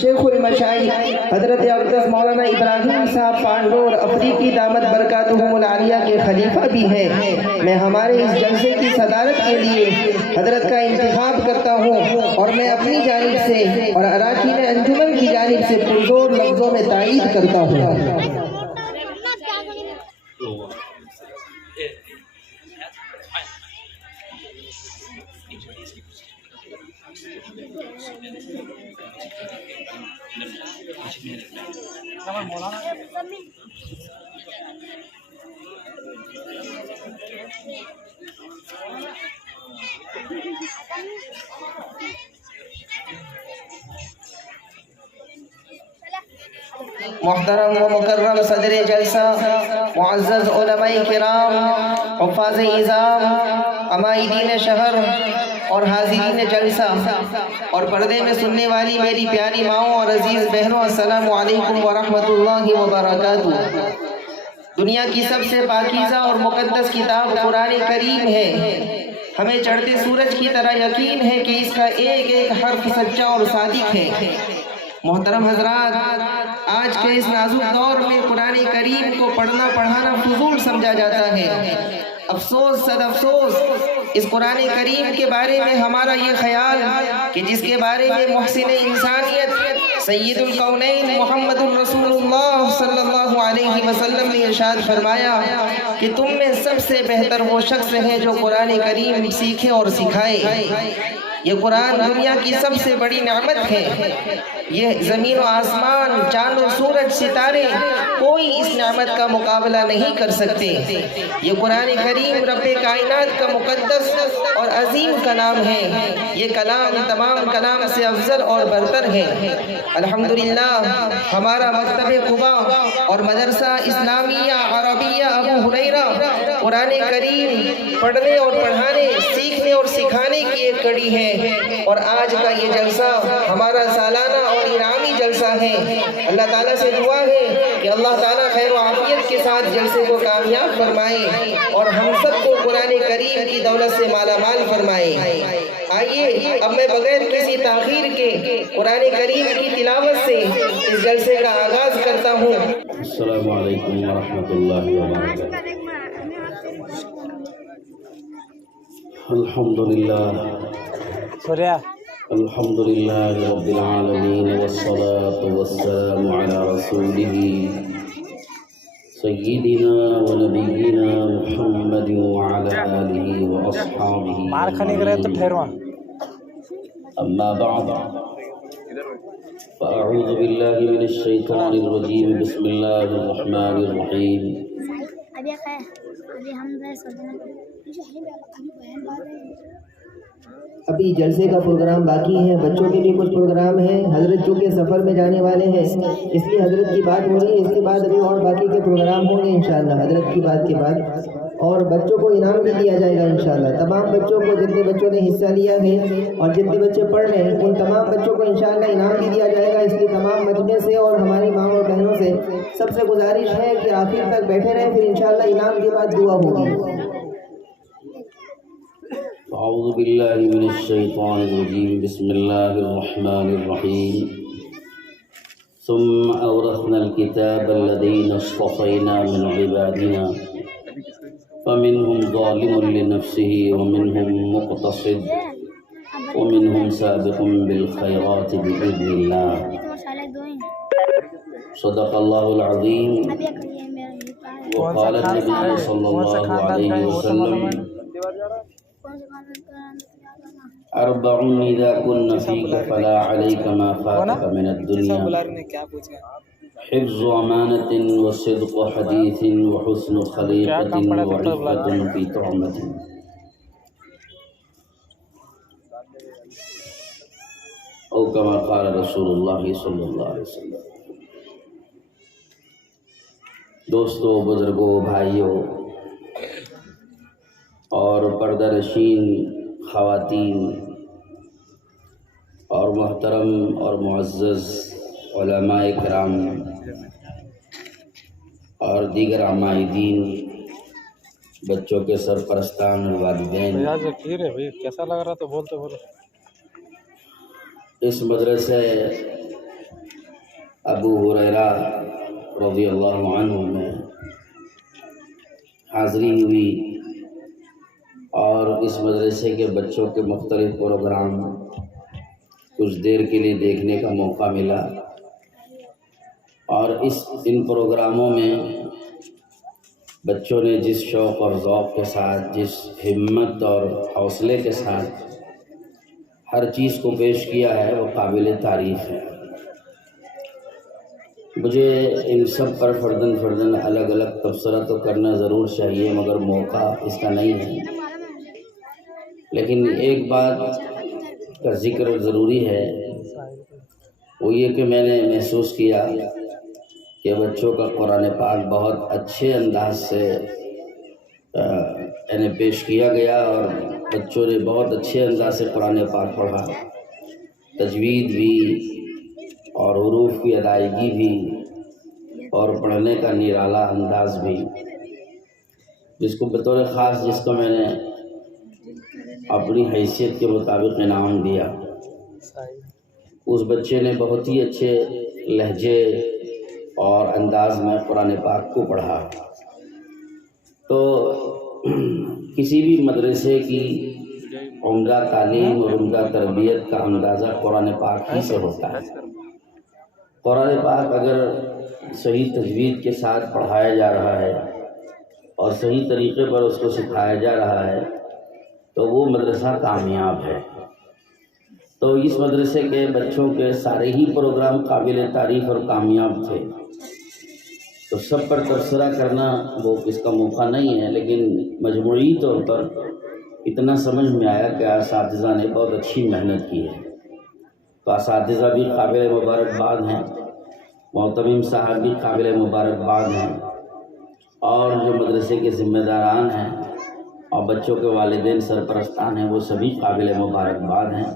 شیخ المشائخ حضرت اقدس مولانا ابراہیم صاحب پانڈور افریقی دامت برکاتہم العالیہ کے خلیفہ بھی ہیں۔ میں ہمارے اس جلسے کی صدارت کے لیے حضرت کا انتخاب کرتا ہوں اور میں اپنی جانب سے اور اراکین انجمن کی جانب سے پرزور لفظوں میں تائید کرتا ہوں۔ محترم و مکرم صدر جلسہ، معزز علماء کرام، حفاظ اعظام، عمائدین شہر اور حاضرین جلسہ اور پردے میں سننے والی میری پیاری ماؤں اور عزیز بہنوں، السلام علیکم ورحمۃ اللہ وبرکاتہ۔ دنیا کی سب سے پاکیزہ اور مقدس کتاب قرآن کریم ہے۔ ہمیں چڑھتے سورج کی طرح یقین ہے کہ اس کا ایک ایک حرف سچا اور صادق ہے۔ محترم حضرات، آج کے اس نازک دور میں قرآن کریم کو پڑھنا پڑھانا فضول سمجھا جاتا ہے۔ افسوس صد افسوس، اس قرآن کریم کے بارے میں ہمارا یہ خیال کہ جس کے بارے میں محسن انسانیت سید الکونین محمد الرسول اللہ صلی اللہ علیہ وسلم نے ارشاد فرمایا کہ تم میں سب سے بہتر وہ شخص ہے جو قرآن کریم سیکھے اور سکھائے۔ یہ قرآن دنیا کی سب سے بڑی نعمت ہے۔ یہ زمین و آسمان، چاند و سورج، ستارے کوئی اس نعمت کا مقابلہ نہیں کر سکتے۔ یہ قرآن کریم رب کائنات کا مقدس اور عظیم کلام ہے۔ یہ کلام تمام کلام سے افضل اور برتر ہے۔ الحمدللہ ہمارا مکتب قبا اور مدرسہ اسلامیہ عربیہ ابو ہریرہ قرآن کریم پڑھنے اور پڑھانے، سیکھنے اور سکھانے کی ایک کڑی ہے، اور آج کا یہ جلسہ ہمارا سالانہ اور انعامی جلسہ ہے۔ اللہ تعالیٰ سے دعا ہے کہ اللہ تعالیٰ خیر و عافیت کے ساتھ جلسے کو کامیاب فرمائے اور ہم سب کو قرآن کریم کی دولت سے مالا مال فرمائے۔ آئیے اب میں بغیر کسی تاخیر کے قرآن کریم کی تلاوت سے اس جلسے کا آغاز کرتا ہوں۔ السلام علیکم ورحمۃ اللہ وبرکاتہ۔ الحمد للہ رب العالمین والصلاة والسلام علی رسولہ سیدنا و نبینا محمد وعلی آلہ واصحابہ اما بعد فاعوذ باللہ من الشیطان الرجیم، بسم اللہ الرحمن الرحیم۔ ابھی جلسے کا پروگرام باقی ہے، بچوں کے بھی کچھ پروگرام ہیں۔ حضرت چونکہ سفر میں جانے والے ہیں اس لیے حضرت کی بات ہو رہی ہے، اس کے بعد ابھی اور باقی کے پروگرام ہوں گے انشاءاللہ حضرت کی بات کے بعد، اور بچوں کو انعام بھی دیا جائے گا انشاءاللہ۔ تمام بچوں کو، جتنے بچوں نے حصہ لیا ہے اور جتنے بچے پڑھ رہے ہیں، ان تمام بچوں کو انشاءاللہ انعام بھی دیا جائے گا۔ اس لیے تمام مجمع سے اور ہماری ماں اور بہنوں سے سب سے گزارش ہے کہ آخر تک بیٹھے رہیں، پھر انشاءاللہ انعام کے بعد دعا ہوگی۔ اعوذ باللہ من الشیطان الرجیم، بسم اللہ الرحمن الرحیم۔ ثم اورثنا الكتاب الذین اصطفینا من عبادنا فمنهم ظالم لنفسه ومنهم مقتصد ومنهم سابق بالخيرات بإذن الله۔ صدق اللہ العظیم۔ وقال النبي صلی اللہ علیہ وسلم اربع اذا كن فيك فلا عليك ما فاتك من الدنيا، حفظ امانة وصدق حديث وحسن خليقة وعفة في طعمة۔ او كما قال رسول اللہ صلی اللہ علیہ وسلم۔ دوستو، بزرگوں، بھائیوں اور پردہ نشین خواتین اور محترم اور معزز علماء کرام اور دیگر عمائدین، بچوں کے سرپرستان اور والدین، کیسا لگ رہا تو بولتے اس مدرسہ ابو ہریرہ رضی اللہ عنہ میں حاضری ہوئی اور اس مدرسے کے بچوں کے مختلف پروگرام کچھ دیر کے لیے دیکھنے کا موقع ملا، اور ان پروگراموں میں بچوں نے جس شوق اور ذوق کے ساتھ، جس ہمت اور حوصلے کے ساتھ ہر چیز کو پیش کیا ہے وہ قابل تعریف ہے۔ مجھے ان سب پر فرداً الگ الگ تبصرہ تو کرنا ضرور چاہیے، مگر موقع اس کا نہیں ہے۔ لیکن ایک بات کا ذکر ضروری ہے، وہ یہ کہ میں نے محسوس کیا کہ بچوں کا قرآن پاک بہت اچھے انداز سے پیش کیا گیا، اور بچوں نے بہت اچھے انداز سے قرآن پاک پڑھا، تجوید بھی اور حروف کی ادائیگی بھی اور پڑھنے کا نرالا انداز بھی، جس کو بطور خاص جس کو میں نے اپنی حیثیت کے مطابق انعام دیا۔ اس بچے نے بہت ہی اچھے لہجے اور انداز میں قرآن پاک کو پڑھا۔ تو کسی بھی مدرسے کی عمدہ تعلیم اور عمدہ تربیت کا اندازہ قرآن پاک ہی سے ہوتا ہے۔ قرآن پاک اگر صحیح تجوید کے ساتھ پڑھایا جا رہا ہے اور صحیح طریقے پر اس کو سکھایا جا رہا ہے تو وہ مدرسہ کامیاب ہے۔ تو اس مدرسے کے بچوں کے سارے ہی پروگرام قابل تعریف اور کامیاب تھے، تو سب پر تبصرہ کرنا وہ اس کا موقع نہیں ہے، لیکن مجموعی طور پر اتنا سمجھ میں آیا کہ اساتذہ نے بہت اچھی محنت کی ہے۔ تو اساتذہ بھی قابل مبارکباد ہیں، معتمم صاحب بھی قابل مبارکباد ہیں، اور جو مدرسے کے ذمہ داران ہیں اور بچوں کے والدین سرپرستان ہیں وہ سبھی قابل مبارکباد ہیں۔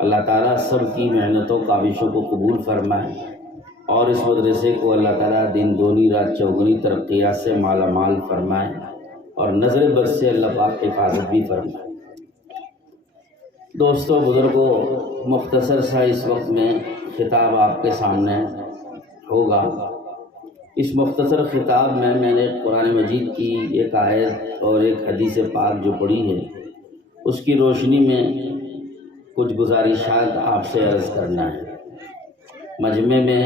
اللہ تعالیٰ سب کی محنتوں کاوشوں کو قبول فرمائے، اور اس مدرسے کو اللہ تعالیٰ دن دونی رات چوگنی ترقیات سے مالا مال فرمائے، اور نظر بد سے اللہ پاک حفاظت بھی فرمائے۔ دوستو، بزرگوں، مختصر سا اس وقت میں خطاب آپ کے سامنے ہوگا۔ اس مختصر خطاب میں نے قرآن مجید کی ایک آیت اور ایک حدیث پاک جو پڑھی ہے، اس کی روشنی میں کچھ گزارشات آپ سے عرض کرنا ہے۔ مجمع میں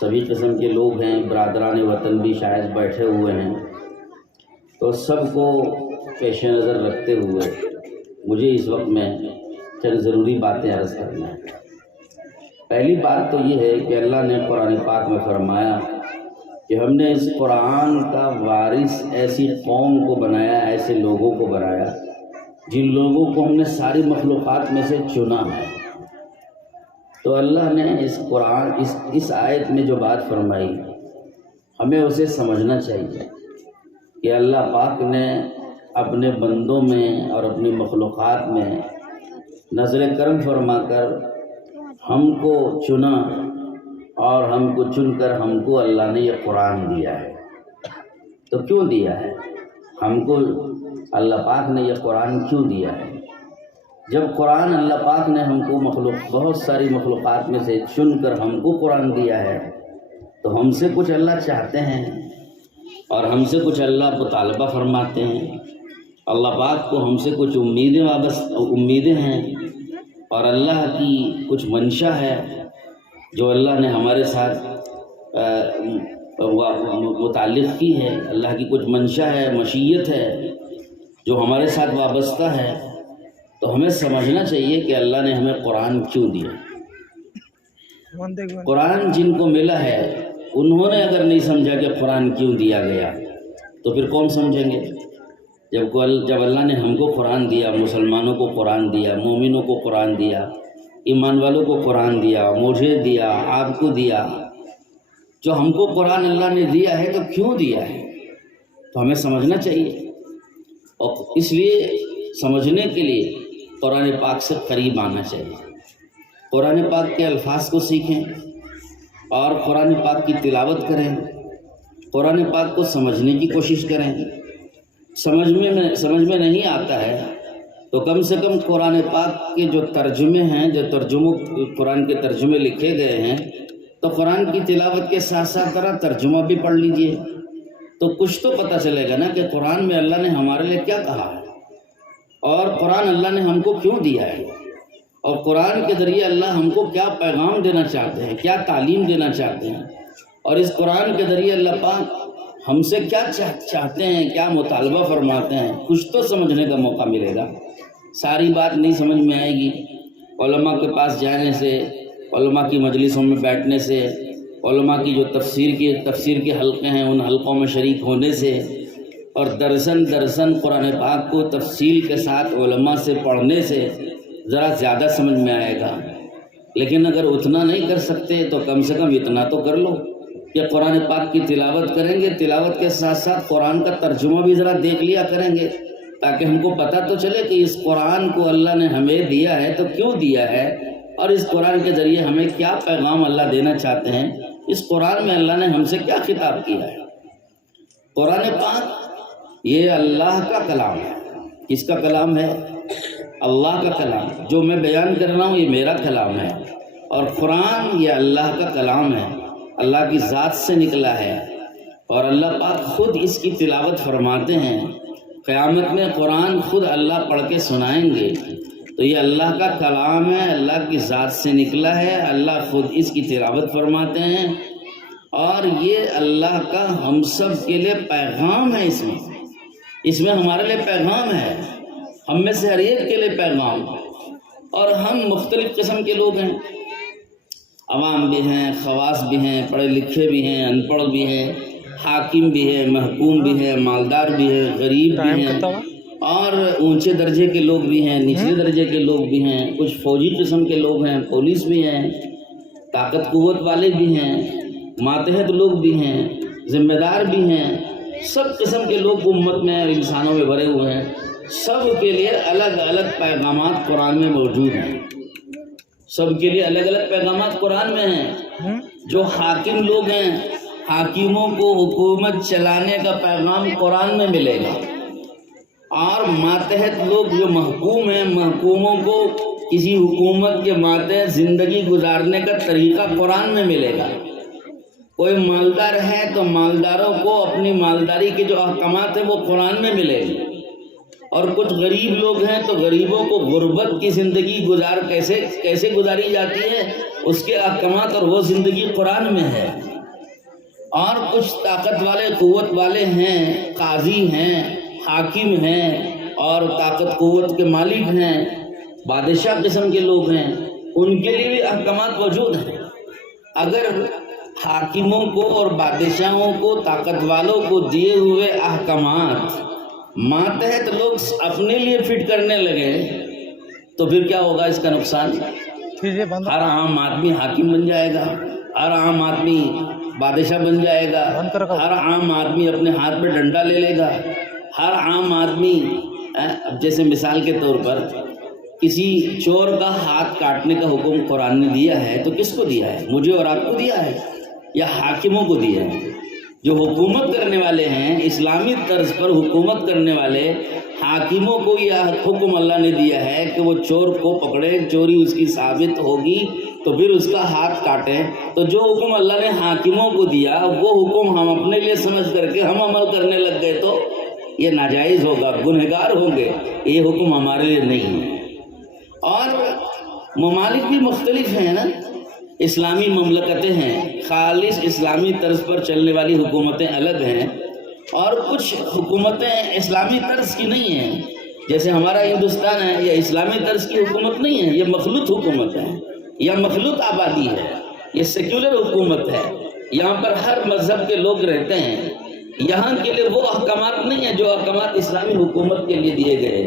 سبھی قسم کے لوگ ہیں، برادران وطن بھی شاید بیٹھے ہوئے ہیں، تو سب کو پیش نظر رکھتے ہوئے مجھے اس وقت میں چند ضروری باتیں عرض کرنا ہے۔ پہلی بات تو یہ ہے کہ اللہ نے قرآن پاک میں فرمایا کہ ہم نے اس قرآن کا وارث ایسی قوم کو بنایا، ایسے لوگوں کو بنایا جن لوگوں کو ہم نے ساری مخلوقات میں سے چنا ہے۔ تو اللہ نے اس قرآن اس آیت میں جو بات فرمائی ہمیں اسے سمجھنا چاہیے کہ اللہ پاک نے اپنے بندوں میں اور اپنی مخلوقات میں نظر کرم فرما کر ہم کو چنا، اور ہم کو چن کر ہم کو اللہ نے یہ قرآن دیا ہے۔ تو کیوں دیا ہے ہم کو؟ اللہ پاک نے یہ قرآن کیوں دیا ہے؟ جب قرآن اللہ پاک نے ہم کو بہت ساری مخلوقات میں سے چن کر ہم کو قرآن دیا ہے، تو ہم سے کچھ اللہ چاہتے ہیں اور ہم سے کچھ اللہ مطالبہ فرماتے ہیں۔ اللہ پاک کو ہم سے کچھ امیدیں ہیں، اور اللہ کی کچھ منشا ہے جو اللہ نے ہمارے ساتھ متعلق کی ہے۔ اللہ کی کچھ منشا ہے، مشیت ہے جو ہمارے ساتھ وابستہ ہے۔ تو ہمیں سمجھنا چاہیے کہ اللہ نے ہمیں قرآن کیوں دیا۔ قرآن جن کو ملا ہے انہوں نے اگر نہیں سمجھا کہ قرآن کیوں دیا گیا تو پھر کون سمجھیں گے؟ جب اللہ نے ہم کو قرآن دیا، مسلمانوں کو قرآن دیا، مومنوں کو قرآن دیا، ایمان والوں کو قرآن دیا، مجھے دیا، آپ کو دیا، جو ہم کو قرآن اللہ نے دیا ہے تو کیوں دیا ہے؟ تو ہمیں سمجھنا چاہیے، اور اس لیے سمجھنے کے لیے قرآن پاک سے قریب آنا چاہیے۔ قرآن پاک کے الفاظ کو سیکھیں اور قرآن پاک کی تلاوت کریں، قرآن پاک کو سمجھنے کی کوشش کریں۔ سمجھ میں نہیں آتا ہے تو کم سے کم قرآن پاک کے جو ترجمے ہیں، جو قرآن کے ترجمے لکھے گئے ہیں، تو قرآن کی تلاوت کے ساتھ ساتھ ذرا ترجمہ بھی پڑھ لیجئے، تو کچھ تو پتہ چلے گا نا کہ قرآن میں اللہ نے ہمارے لیے کیا کہا ہے، اور قرآن اللہ نے ہم کو کیوں دیا ہے، اور قرآن کے ذریعے اللہ ہم کو کیا پیغام دینا چاہتے ہیں، کیا تعلیم دینا چاہتے ہیں، اور اس قرآن کے ذریعے اللہ پاک ہم سے کیا چاہتے ہیں، کیا مطالبہ فرماتے ہیں، کچھ تو سمجھنے کا موقع ملے گا۔ ساری بات نہیں سمجھ میں آئے گی، علماء کے پاس جانے سے، علماء کی مجلسوں میں بیٹھنے سے، علماء کی جو تفسیر کے حلقے ہیں ان حلقوں میں شریک ہونے سے، اور درسن قرآن پاک کو تفصیل کے ساتھ علماء سے پڑھنے سے ذرا زیادہ سمجھ میں آئے گا۔ لیکن اگر اتنا نہیں کر سکتے تو کم سے کم اتنا تو کر لو کہ قرآن پاک کی تلاوت کریں گے، تلاوت کے ساتھ ساتھ قرآن کا ترجمہ بھی ذرا دیکھ لیا کریں گے، تاکہ ہم کو پتہ تو چلے کہ اس قرآن کو اللہ نے ہمیں دیا ہے تو کیوں دیا ہے، اور اس قرآن کے ذریعے ہمیں کیا پیغام اللہ دینا چاہتے ہیں، اس قرآن میں اللہ نے ہم سے کیا خطاب کیا ہے۔ قرآن پاک یہ اللہ کا کلام ہے۔ کس کا کلام ہے؟ اللہ کا کلام۔ جو میں بیان کر رہا ہوں یہ میرا کلام ہے، اور قرآن یہ اللہ کا کلام ہے، اللہ کی ذات سے نکلا ہے، اور اللہ پاک خود اس کی تلاوت فرماتے ہیں۔ قیامت میں قرآن خود اللہ پڑھ کے سنائیں گے، تو یہ اللہ کا کلام ہے، اللہ کی ذات سے نکلا ہے، اللہ خود اس کی تلاوت فرماتے ہیں، اور یہ اللہ کا ہم سب کے لیے پیغام ہے۔ اس میں ہمارے لیے پیغام ہے، ہم میں سے ہر ایک کے لیے پیغام، اور ہم مختلف قسم کے لوگ ہیں، عوام بھی ہیں، خواص بھی ہیں، پڑھے لکھے بھی ہیں، ان پڑھ بھی ہیں، حاکم بھی ہیں، محکوم بھی ہیں، مالدار بھی ہیں، غریب بھی ہیں، اور اونچے درجے کے لوگ بھی ہیں، نچلے درجے کے لوگ بھی ہیں، کچھ فوجی قسم کے لوگ ہیں، پولیس بھی ہیں، طاقت قوت والے بھی ہیں، ماتحت لوگ بھی ہیں، ذمہ دار بھی ہیں، سب قسم کے لوگ امت میں اور انسانوں میں بھرے ہوئے ہیں۔ سب کے لیے الگ الگ پیغامات قرآن میں موجود ہیں، سب کے لیے الگ الگ پیغامات قرآن میں ہیں۔ جو حاکم لوگ ہیں، حاکموں کو حکومت چلانے کا پیغام قرآن میں ملے گا، اور ماتحت لوگ جو محکوم ہیں، محکوموں کو کسی حکومت کے ماتحت زندگی گزارنے کا طریقہ قرآن میں ملے گا۔ کوئی مالدار ہے تو مالداروں کو اپنی مالداری کے جو احکامات ہیں وہ قرآن میں ملے گی، اور کچھ غریب لوگ ہیں تو غریبوں کو غربت کی زندگی کیسے گزاری جاتی ہے اس کے احکامات اور وہ زندگی قرآن میں ہے۔ اور کچھ طاقت والے قوت والے ہیں، قاضی ہیں، حاکم ہیں، اور طاقت قوت کے مالک ہیں، بادشاہ قسم کے لوگ ہیں، ان کے لیے بھی احکامات موجود ہیں۔ اگر حاکموں کو اور بادشاہوں کو، طاقت والوں کو دیے ہوئے احکامات ماتحت لوگ اپنے لیے فٹ کرنے لگے تو پھر کیا ہوگا؟ اس کا نقصان، ہر عام آدمی حاکم بن جائے گا، ہر عام آدمی بادشاہ بن جائے گا، ہر عام آدمی اپنے ہاتھ میں ڈنڈا لے لے گا، ہر عام آدمی جیسے مثال کے طور پر کسی چور کا ہاتھ کاٹنے کا حکم قرآن نے دیا ہے تو کس کو دیا ہے؟ مجھے اور آپ کو دیا ہے یا حاکموں کو دیا ہے؟ جو حکومت کرنے والے ہیں، اسلامی طرز پر حکومت کرنے والے حاکموں کو یہ حکم اللہ نے دیا ہے کہ وہ چور کو پکڑے، چوری اس کی ثابت ہوگی تو پھر اس کا ہاتھ کاٹیں۔ تو جو حکم اللہ نے حاکموں کو دیا وہ حکم ہم اپنے لیے سمجھ کر کے ہم عمل کرنے لگ گئے تو یہ ناجائز ہوگا، گنہگار ہوں گے، یہ حکم ہمارے لیے نہیں ہے۔ اور ممالک بھی مختلف ہیں نا، اسلامی مملکتیں ہیں، خالص اسلامی طرز پر چلنے والی حکومتیں الگ ہیں، اور کچھ حکومتیں اسلامی طرز کی نہیں ہیں، جیسے ہمارا ہندوستان ہے، یہ اسلامی طرز کی حکومت نہیں ہے، یہ مخلوط حکومت ہے، یہ مخلوط آبادی ہے، یہ سیکولر حکومت ہے، یہاں پر ہر مذہب کے لوگ رہتے ہیں، یہاں کے لیے وہ احکامات نہیں ہیں جو احکامات اسلامی حکومت کے لیے دیے گئے۔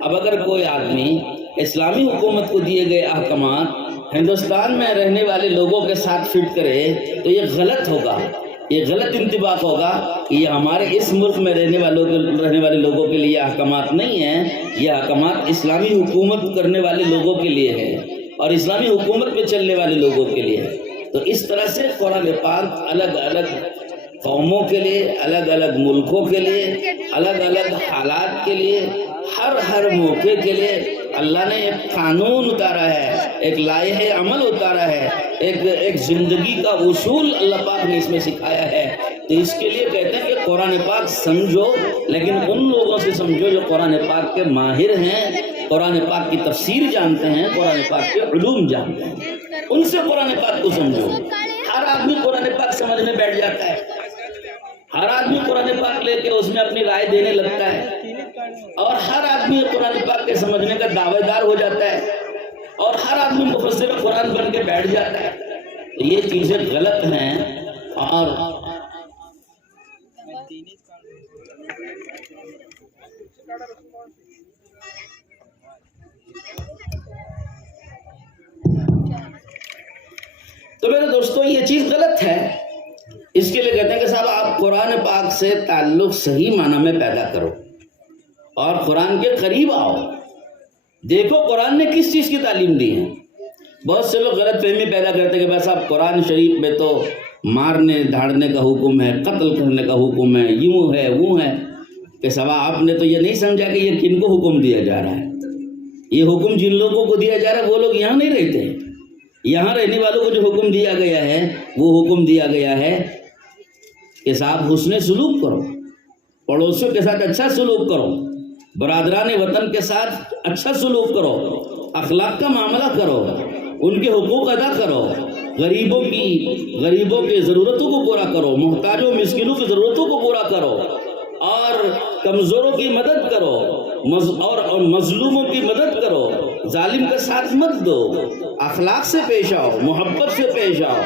اب اگر کوئی آدمی اسلامی حکومت کو دیے گئے احکامات ہندوستان میں رہنے والے لوگوں کے ساتھ فٹ کرے تو یہ غلط ہوگا، یہ غلط انطباق ہوگا کہ یہ ہمارے اس ملک میں رہنے والے لوگوں کے لیے احکامات نہیں ہیں، یہ احکامات اسلامی حکومت کرنے والے لوگوں کے لیے ہے اور اسلامی حکومت پہ چلنے والے لوگوں کے لیے ہے۔ تو اس طرح سے قرآن پاک الگ الگ قوموں کے لیے، الگ الگ ملکوں کے لیے، الگ الگ حالات کے لیے، ہر موقع کے لیے اللہ نے ایک قانون اتارا ہے، ایک لائحہ عمل اتارا ہے، ایک زندگی کا اصول اللہ پاک نے اس میں سکھایا ہے۔ تو اس کے لیے کہتے ہیں کہ قرآن پاک سمجھو، لیکن ان لوگوں سے سمجھو جو قرآن پاک کے ماہر ہیں، قرآن پاک کی تفسیر جانتے ہیں، قرآن پاک کے علوم جانتے ہیں، ان سے قرآن پاک کو سمجھو۔ ہر آدمی قرآن پاک سمجھنے بیٹھ جاتا ہے، ہر آدمی قرآن پاک لے کے اس میں اپنی رائے دینے لگتا ہے، اور ہر آدمی قرآن پاک کے سمجھنے کا دعوے دار ہو جاتا ہے، اور ہر آدمی مفسر قرآن بن کے بیٹھ جاتا ہے۔ یہ چیزیں غلط ہیں، اور تو میرے دوستوں یہ چیز غلط ہے۔ اس کے لیے کہتے ہیں کہ صاحب آپ قرآن پاک سے تعلق صحیح معنی میں پیدا کرو اور قرآن کے قریب آؤ۔ دیکھو قرآن نے کس چیز کی تعلیم دی ہے۔ بہت سے لوگ غلط فہمی پیدا کرتے ہیں کہ بس اب قرآن شریف میں تو مارنے دھاڑنے کا حکم ہے، قتل کرنے کا حکم ہے، یوں ہے وہ ہے، کہ صاحب آپ نے تو یہ نہیں سمجھا کہ یہ کن کو حکم دیا جا رہا ہے۔ یہ حکم جن لوگوں کو دیا جا رہا ہے وہ لوگ یہاں نہیں رہتے، یہاں رہنے والوں کو جو حکم دیا گیا ہے وہ حکم دیا گیا ہے کہ صاحب حسن سلوک کرو، پڑوسیوں کے ساتھ اچھا سلوک کرو، برادران وطن کے ساتھ اچھا سلوک کرو، اخلاق کا معاملہ کرو، ان کے حقوق ادا کرو، غریبوں کی ضرورتوں کو پورا کرو، محتاجوں مسکینوں کی ضرورتوں کو پورا کرو، اور کمزوروں کی مدد کرو، اور مظلوموں کی مدد کرو، ظالم کا ساتھ مت دو، اخلاق سے پیش آؤ، محبت سے پیش آؤ،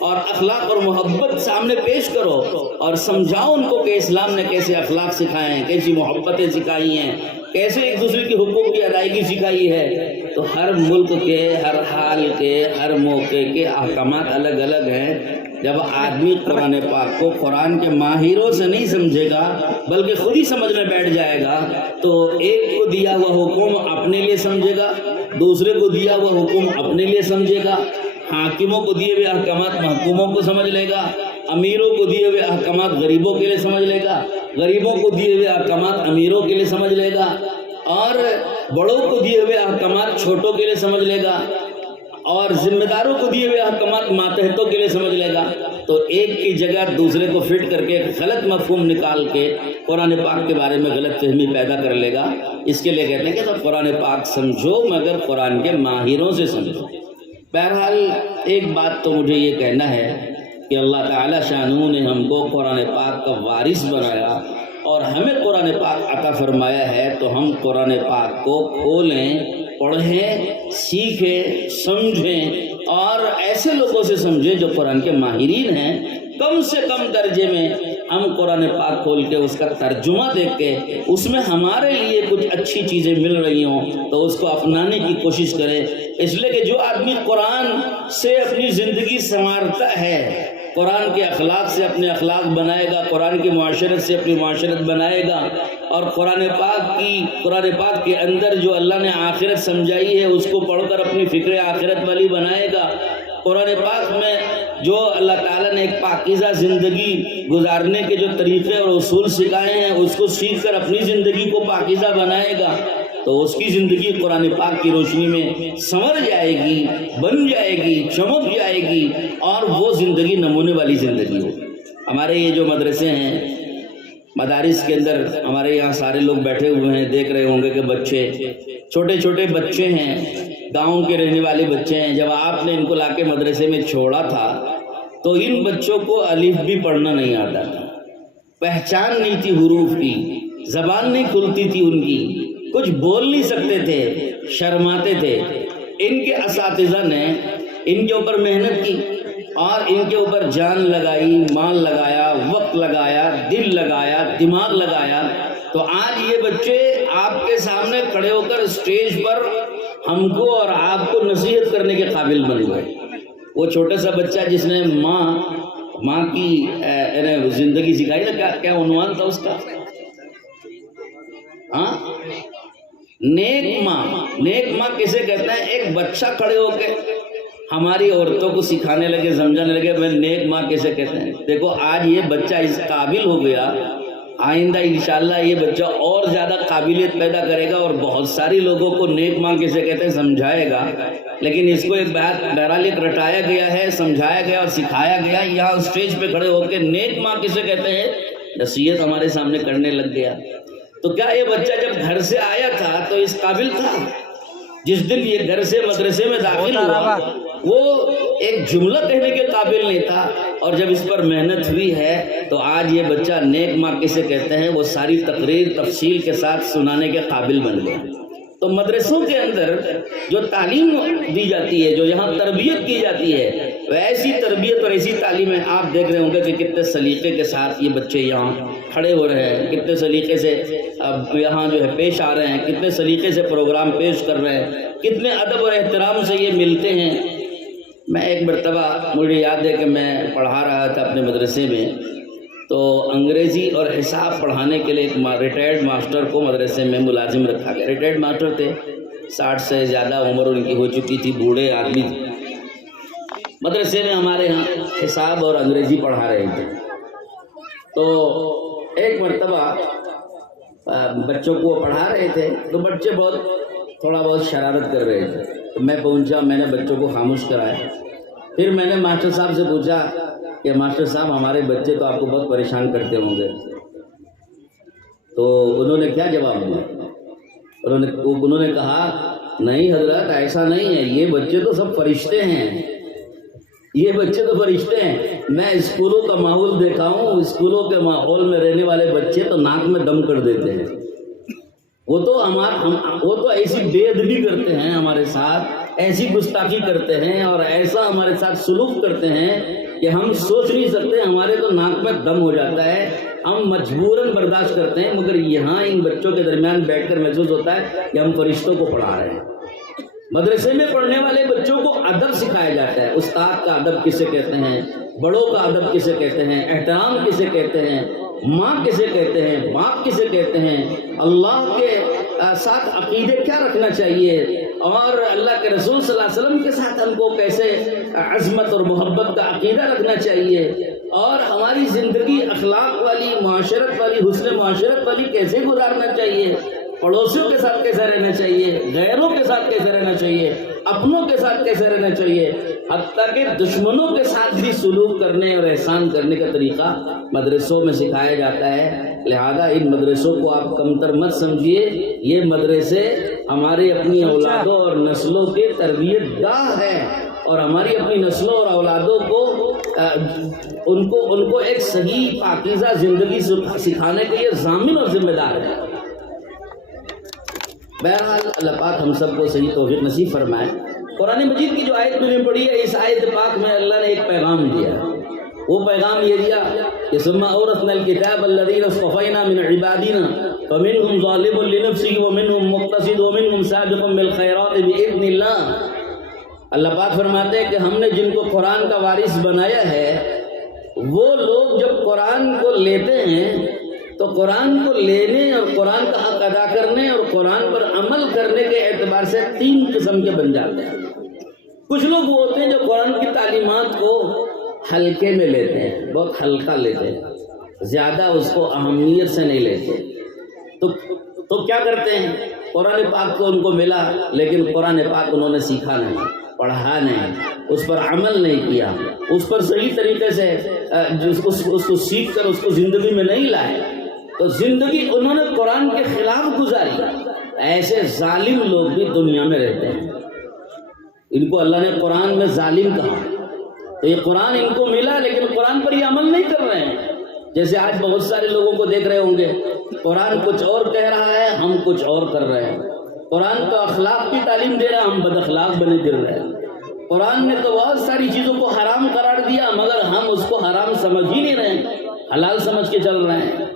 اور اخلاق اور محبت سامنے پیش کرو، اور سمجھاؤ ان کو کہ اسلام نے کیسے اخلاق سکھائے ہیں، کیسی محبتیں سکھائی ہیں، کیسے ایک دوسرے کی حقوق کی ادائیگی سکھائی ہے۔ تو ہر ملک کے، ہر حال کے، ہر موقع کے احکامات الگ الگ ہیں۔ جب آدمی قرآن پاک کو قرآن کے ماہروں سے نہیں سمجھے گا بلکہ خود ہی سمجھنے بیٹھ جائے گا، تو ایک کو دیا ہوا حکم اپنے لیے سمجھے گا، دوسرے کو دیا ہوا حکم اپنے لیے سمجھے گا، حاکموں کو دیے ہوئے احکامات محکوموں کو سمجھ لے گا، امیروں کو دیے ہوئے احکامات غریبوں کے لیے سمجھ لے گا، غریبوں کو دیے ہوئے احکامات امیروں کے لیے سمجھ لے گا، اور بڑوں کو دیے ہوئے احکامات چھوٹوں کے لیے سمجھ لے گا، اور ذمہ داروں کو دیے ہوئے احکامات ماتحتوں کے لیے سمجھ لے گا۔ تو ایک کی جگہ دوسرے کو فٹ کر کے غلط مفہوم نکال کے قرآن پاک کے بارے میں غلط فہمی پیدا کر لے گا۔ اس کے لیے کہتے ہیں کہ تو قرآن پاک سمجھو مگر قرآن کے ماہروں سے سمجھو۔ بہرحال ایک بات تو مجھے یہ کہنا ہے کہ اللہ تعالی شانہ نے ہم کو قرآن پاک کا وارث بنایا اور ہمیں قرآن پاک عطا فرمایا ہے، تو ہم قرآن پاک کو کھولیں، پڑھیں، سیکھیں، سمجھیں، اور ایسے لوگوں سے سمجھیں جو قرآن کے ماہرین ہیں۔ کم سے کم درجے میں ہم قرآن پاک کھول کے اس کا ترجمہ دیکھ کے اس میں ہمارے لیے کچھ اچھی چیزیں مل رہی ہوں تو اس کو اپنانے کی کوشش کریں۔ اس لیے کہ جو آدمی قرآن سے اپنی زندگی سنوارتا ہے، قرآن کے اخلاق سے اپنے اخلاق بنائے گا، قرآن کی معاشرت سے اپنی معاشرت بنائے گا، اور قرآن پاک کے اندر جو اللہ نے آخرت سمجھائی ہے اس کو پڑھ کر اپنی فکر آخرت والی بنائے گا، قرآن پاک میں جو اللہ تعالیٰ نے ایک پاکیزہ زندگی گزارنے کے جو طریقے اور اصول سکھائے ہیں اس کو سیکھ کر اپنی زندگی کو پاکیزہ بنائے گا، تو اس کی زندگی قرآن پاک کی روشنی میں سنور جائے گی، بن جائے گی، چمک جائے گی، اور وہ زندگی نمونے والی زندگی ہو۔ ہمارے یہ جو مدرسے ہیں، مدارس کے اندر ہمارے یہاں سارے لوگ بیٹھے ہوئے ہیں، دیکھ رہے ہوں گے کہ بچے، چھوٹے چھوٹے بچے ہیں، گاؤں کے رہنے والے بچے ہیں۔ جب آپ نے ان کو لا کے مدرسے میں چھوڑا تھا تو ان بچوں کو الف بھی پڑھنا نہیں آتا تھا، پہچان نہیں تھی حروف کی، زبان نہیں کھلتی تھی ان کی، کچھ بول نہیں سکتے تھے، شرماتے تھے۔ ان کے اساتذہ نے ان کے اوپر محنت کی اور ان کے اوپر جان لگائی، مال لگایا، وقت لگایا، دل لگایا، دماغ لگایا، تو آج یہ بچے آپ کے سامنے کھڑے ہو کر اسٹیج پر ہم کو اور آپ کو نصیحت کرنے کے قابل بن گئے۔ وہ چھوٹا سا بچہ جس نے ماں کی زندگی سکھائی نا، کیا عنوان تھا اس کا؟ نیک ماں کسے کہتے ہیں؟ ایک بچہ کھڑے ہو کے ہماری عورتوں کو سکھانے لگے، سمجھانے لگے میں نیک ماں کیسے کہتے ہیں۔ دیکھو آج یہ بچہ اس قابل ہو گیا آئندہ انشاءاللہ یہ بچہ اور زیادہ قابلیت پیدا کرے گا اور بہت ساری لوگوں کو نیک ماں کسے کہتے ہیں سمجھائے گا. لیکن اس کو ایک بات بہرحال ایک رٹایا گیا ہے، سمجھایا گیا اور سکھایا گیا. یہاں اسٹیج پہ کھڑے ہو کے نیک ماں کسے کہتے ہیں نصیحت ہمارے سامنے کرنے لگ گیا. تو کیا یہ بچہ جب گھر سے آیا تھا تو اس قابل تھا؟ جس دن یہ گھر سے مدرسے میں داخل ہوا وہ ایک جملہ کہنے کے قابل نہیں تھا، اور جب اس پر محنت ہوئی ہے تو آج یہ بچہ نیک ماں کسے کہتے ہیں وہ ساری تقریر تفصیل کے ساتھ سنانے کے قابل بن گیا. تو مدرسوں کے اندر جو تعلیم دی جاتی ہے، جو یہاں تربیت کی جاتی ہے، وہ ایسی تربیت اور ایسی تعلیم ہے. آپ دیکھ رہے ہوں گے کہ کتنے سلیقے کے ساتھ یہ بچے یہاں کھڑے ہو رہے ہیں، کتنے سلیقے سے اب یہاں جو ہے پیش آ رہے ہیں، کتنے سلیقے سے پروگرام پیش کر رہے ہیں، کتنے ادب اور احترام سے یہ ملتے ہیں. میں ایک مرتبہ مجھے یاد ہے کہ میں پڑھا رہا تھا اپنے مدرسے میں، تو انگریزی اور حساب پڑھانے کے لیے ایک ریٹائرڈ ماسٹر کو مدرسے میں ملازم رکھا گیا. ریٹائرڈ ماسٹر تھے، 60 سے زیادہ عمر ان کی ہو چکی تھی، بوڑھے آدمی تھے. مدرسے میں ہمارے ہاں حساب اور انگریزی پڑھا رہے تھے. تو ایک مرتبہ بچوں کو پڑھا رہے تھے تو بچے تھوڑا بہت شرارت کر رہے تھے. تو میں پہنچا، میں نے بچوں کو خاموش کرایا. پھر میں نے ماسٹر صاحب سے پوچھا کہ ماسٹر صاحب ہمارے بچے تو آپ کو بہت پریشان کرتے ہوں گے. تو انہوں نے کیا جواب دیا؟ انہوں نے کہا نہیں حضرت ایسا نہیں ہے، یہ بچے تو سب فرشتے ہیں، یہ بچے تو فرشتے ہیں. میں اسکولوں کا ماحول دیکھا ہوں، اسکولوں کے ماحول میں رہنے والے بچے تو ناک میں دم کر دیتے ہیں. وہ تو ایسی بے ادبی کرتے ہیں ہمارے ساتھ، ایسی گستاخی کرتے ہیں اور ایسا ہمارے ساتھ سلوک کرتے ہیں کہ ہم سوچ نہیں سکتے. ہمارے تو ناک میں دم ہو جاتا ہے، ہم مجبوراً برداشت کرتے ہیں. مگر یہاں ان بچوں کے درمیان بیٹھ کر محسوس ہوتا ہے کہ ہم فرشتوں کو پڑھا رہے ہیں. مدرسے میں پڑھنے والے بچوں کو ادب سکھایا جاتا ہے. استاد کا ادب کسے کہتے ہیں، بڑوں کا ادب کسے کہتے ہیں، احترام کسے کہتے ہیں، ماں کسے کہتے ہیں، باپ کسے کہتے ہیں، اللہ کے ساتھ عقیدے کیا رکھنا چاہیے، اور اللہ کے رسول صلی اللہ علیہ وسلم کے ساتھ ہم کو کیسے عظمت اور محبت کا عقیدہ رکھنا چاہیے، اور ہماری زندگی اخلاق والی، معاشرت والی، حسن معاشرت والی کیسے گزارنا چاہیے، پڑوسیوں کے ساتھ کیسے رہنا چاہیے، غیروں کے ساتھ کیسے رہنا چاہیے، اپنوں کے ساتھ کیسے رہنا چاہیے، حتیٰ کہ دشمنوں کے ساتھ بھی سلوک کرنے اور احسان کرنے کا طریقہ مدرسوں میں سکھایا جاتا ہے. لہذا ان مدرسوں کو آپ کمتر مت سمجھیے. یہ مدرسے ہماری اپنی اولادوں اور نسلوں کے تربیت گاہ ہے، اور ہماری اپنی نسلوں اور اولادوں کو ان کو ایک صحیح پاکیزہ زندگی سکھانے کے یہ ضامن اور ذمہ دار ہے. بہرحال اللہ پاک ہم سب کو صحیح توفیق نصیب فرمائے. قرآن مجید کی جو آیت میں نے پڑھی ہے، اس آیت پاک میں اللہ نے ایک پیغام دیا. وہ پیغام یہ دیا کہ ثم اورثنا الکتاب الذین اصطفینا من عبادنا فمنهم ظالم لنفسه ومنهم مقتصد ومنهم سابق بالخیرات باذن اللہ. اللہ پاک فرماتے ہیں کہ ہم نے جن کو قرآن کا وارث بنایا ہے، وہ لوگ جب قرآن کو لیتے ہیں تو قرآن کو لینے اور قرآن کا حق ادا کرنے اور قرآن پر عمل کرنے کے اعتبار سے 3 قسم کے بن جاتے ہیں. کچھ لوگ وہ ہوتے ہیں جو قرآن کی تعلیمات کو ہلکے میں لیتے ہیں، بہت ہلکا لیتے ہیں، زیادہ اس کو اہمیت سے نہیں لیتے. تو کیا کرتے ہیں، قرآن پاک کو ان کو ملا لیکن قرآن پاک انہوں نے سیکھا نہیں، پڑھا نہیں، اس پر عمل نہیں کیا، اس پر صحیح طریقے سے اس کو سیکھ کر اس کو زندگی میں نہیں لائے، تو زندگی انہوں نے قرآن کے خلاف گزاری. ایسے ظالم لوگ بھی دنیا میں رہتے ہیں. ان کو اللہ نے قرآن میں ظالم کہا. تو یہ قرآن ان کو ملا لیکن قرآن پر یہ عمل نہیں کر رہے ہیں. جیسے آج بہت سارے لوگوں کو دیکھ رہے ہوں گے، قرآن کچھ اور کہہ رہا ہے، ہم کچھ اور کر رہے ہیں. قرآن تو اخلاق کی تعلیم دے رہا ہے، ہم بد اخلاق بنے پھر رہے ہیں. قرآن نے تو بہت ساری چیزوں کو حرام قرار دیا مگر ہم اس کو حرام سمجھ ہی نہیں رہے ہیں، حلال سمجھ کے چل رہے ہیں.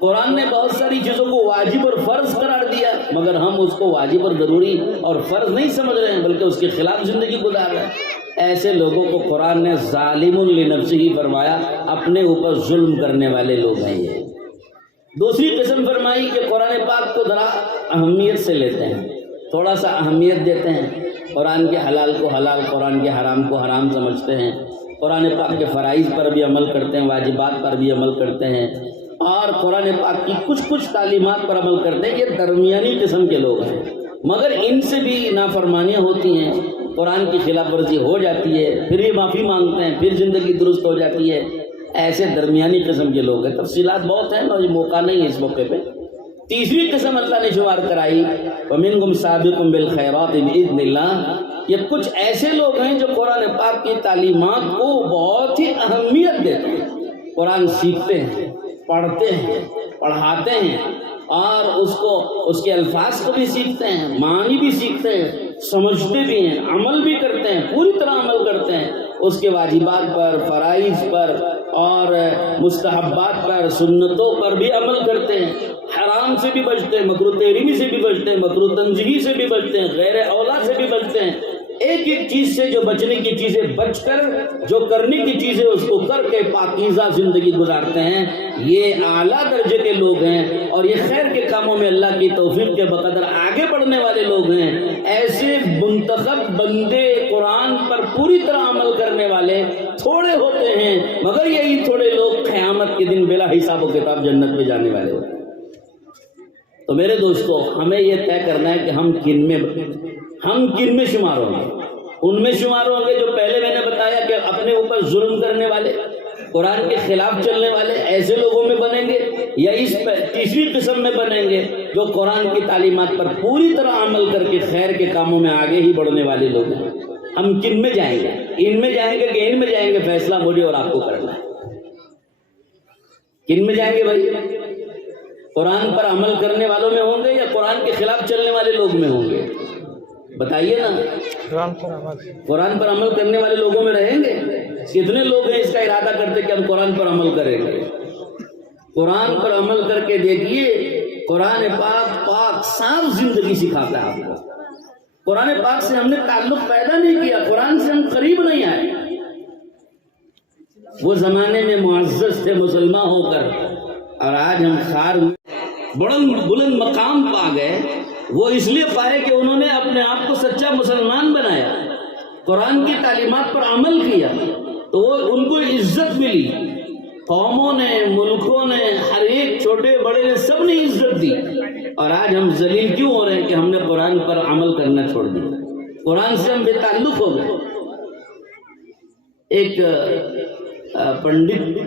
قرآن نے بہت ساری چیزوں کو واجب اور فرض قرار دیا مگر ہم اس کو واجب اور ضروری اور فرض نہیں سمجھ رہے ہیں بلکہ اس کے خلاف زندگی گزار رہے ہیں. ایسے لوگوں کو قرآن نے ظالم لنفسہ فرمایا، اپنے اوپر ظلم کرنے والے لوگ ہیں یہ. دوسری قسم فرمائی کہ قرآن پاک کو ذرا اہمیت سے لیتے ہیں، تھوڑا سا اہمیت دیتے ہیں، قرآن کے حلال کو حلال، قرآن کے حرام کو حرام سمجھتے ہیں، قرآن پاک کے فرائض پر بھی عمل کرتے ہیں، واجبات پر بھی عمل کرتے ہیں، اور قرآن پاک کی کچھ تعلیمات پر عمل کرتے ہیں، یہ درمیانی قسم کے لوگ ہیں، مگر ان سے بھی نافرمانیاں ہوتی ہیں، قرآن کی خلاف ورزی ہو جاتی ہے، پھر یہ معافی مانگتے ہیں، پھر زندگی درست ہو جاتی ہے۔ ایسے درمیانی قسم کے لوگ ہیں، تفصیلات بہت ہیں، یہ موقع نہیں ہے اس موقع پہ۔ تیسری قسم اللہ نے شمار کرائی وَمِنْهُمْ سَابِقٌ بِالْخَيْرَاتِ بِإِذْنِ اللَّهِ، یہ کچھ ایسے لوگ ہیں جو قرآن پاک کی تعلیمات کو بہت ہی اہمیت دیتے ہیں، قرآن سیکھتے ہیں، پڑھتے ہیں، پڑھاتے ہیں، اور اس کے الفاظ کو بھی سیکھتے ہیں، معنی بھی سیکھتے ہیں، سمجھتے بھی ہیں، عمل بھی کرتے ہیں، پوری طرح عمل کرتے ہیں، اس کے واجبات پر، فرائض پر اور مستحبات پر، سنتوں پر بھی عمل کرتے ہیں، حرام سے بھی بچتے ہیں، مکروہ تحریمی سے بھی بچتے ہیں، مکروہ تنزیہی سے بھی بچتے ہیں، غیر اولا سے بھی بچتے ہیں، ایک ایک چیز سے جو بچنے کی چیزیں بچ کر، جو کرنے کی چیزیں اس کو کر کے پاکیزہ زندگی گزارتے ہیں۔ یہ اعلیٰ درجے کے لوگ ہیں اور یہ خیر کے کاموں میں اللہ کی توفیق کے بقدر آگے بڑھنے والے لوگ ہیں۔ ایسے منتخب بندے قرآن پر پوری طرح عمل کرنے والے تھوڑے ہوتے ہیں، مگر یہی تھوڑے لوگ قیامت کے دن بلا حساب و کتاب جنت میں جانے والے ہوتے ہیں۔ تو میرے دوستو، ہمیں یہ طے کرنا ہے کہ ہم کن میں شمار ہوں گے۔ ان میں شمار ہوں گے جو پہلے میں نے بتایا کہ اپنے اوپر ظلم کرنے والے، قرآن کے خلاف چلنے والے، ایسے لوگوں میں بنیں گے، یا اس تیسری قسم میں بنیں گے جو قرآن کی تعلیمات پر پوری طرح عمل کر کے خیر کے کاموں میں آگے ہی بڑھنے والے لوگ ہیں۔ ہم کن میں جائیں گے؟ ان میں جائیں گے کہ ان میں جائیں گے؟ فیصلہ مجھے اور آپ کو کرنا ہے۔ کن میں جائیں گے بھائی؟ قرآن پر عمل کرنے والوں میں ہوں گے یا قرآن کے خلاف چلنے والے لوگ میں ہوں گے؟ بتائیے نا۔ قرآن پر عمل کرنے والے لوگوں میں رہیں گے؟ کتنے لوگ ہیں اس کا ارادہ کرتے کہ ہم قرآن پر عمل کریں گے؟ قرآن پر عمل کر کے دیکھیے، قرآن پاک صاف زندگی سکھاتا ہے آپ کو۔ قرآن پاک سے ہم نے تعلق پیدا نہیں کیا، قرآن سے ہم قریب نہیں آئے۔ وہ زمانے میں معزز تھے مسلمان ہو کر، اور آج ہم خار بلند مقام پا گئے۔ وہ اس لیے پائے کہ انہوں نے اپنے آپ کو سچا مسلمان بنایا، قرآن کی تعلیمات پر عمل کیا، تو وہ ان کو عزت ملی۔ قوموں نے، ملکوں نے، ہر ایک چھوٹے بڑے نے، سب نے عزت دی۔ اور آج ہم ذلیل کیوں ہو رہے ہیں کہ ہم نے قرآن پر عمل کرنا چھوڑ دیا، قرآن سے ہم بے تعلق ہو گئے۔ ایک پنڈت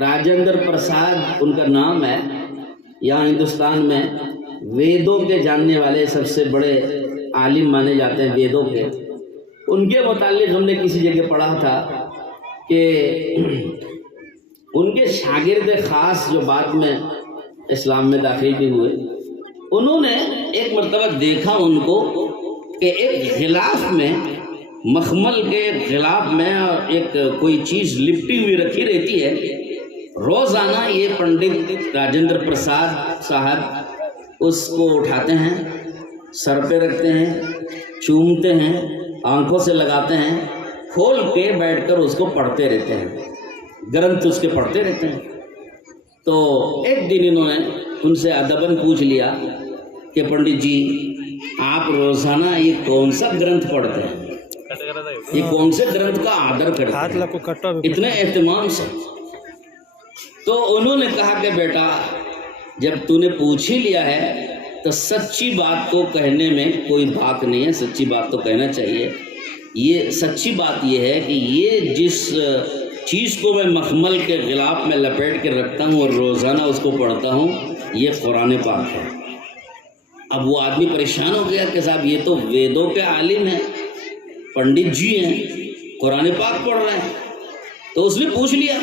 راجندر پرساد ان کا نام ہے، یہاں ہندوستان میں ویدوں کے جاننے والے سب سے بڑے عالم مانے جاتے ہیں ویدوں کے۔ ان کے متعلق ہم نے کسی جگہ پڑھا تھا کہ ان کے شاگرد خاص جو بعد میں اسلام میں داخل بھی ہوئے، انہوں نے ایک مرتبہ دیکھا ان کو کہ ایک غلاف میں، مخمل کے غلاف میں ایک کوئی چیز لپٹی ہوئی رکھی رہتی ہے۔ روزانہ یہ پنڈت راجندر پرساد صاحب اس کو اٹھاتے ہیں، سر پہ رکھتے ہیں، چومتے ہیں، آنکھوں سے لگاتے ہیں، کھول کے بیٹھ کر اس کو پڑھتے رہتے ہیں، گرنتھ اس کے پڑھتے رہتے ہیں۔ تو ایک دن انہوں نے ان سے ادباً پوچھ لیا کہ پنڈت جی، آپ روزانہ یہ کون سا گرنتھ پڑھتے ہیں؟ یہ کون سے گرنتھ کا آدر کرتے ہیں اتنے اہتمام سے؟ تو انہوں نے کہا کہ بیٹا، جب تو نے پوچھ ہی لیا ہے تو سچی بات کو کہنے میں کوئی بات نہیں ہے، سچی بات تو کہنا چاہیے۔ یہ سچی بات یہ ہے کہ یہ جس چیز کو میں مخمل کے غلاف میں لپیٹ کے رکھتا ہوں اور روزانہ اس کو پڑھتا ہوں، یہ قرآن پاک ہے۔ اب وہ آدمی پریشان ہو گیا کہ صاحب یہ تو ویدوں کے عالم ہیں، پنڈت جی ہیں، قرآن پاک پڑھ رہے ہیں۔ تو اس نے پوچھ لیا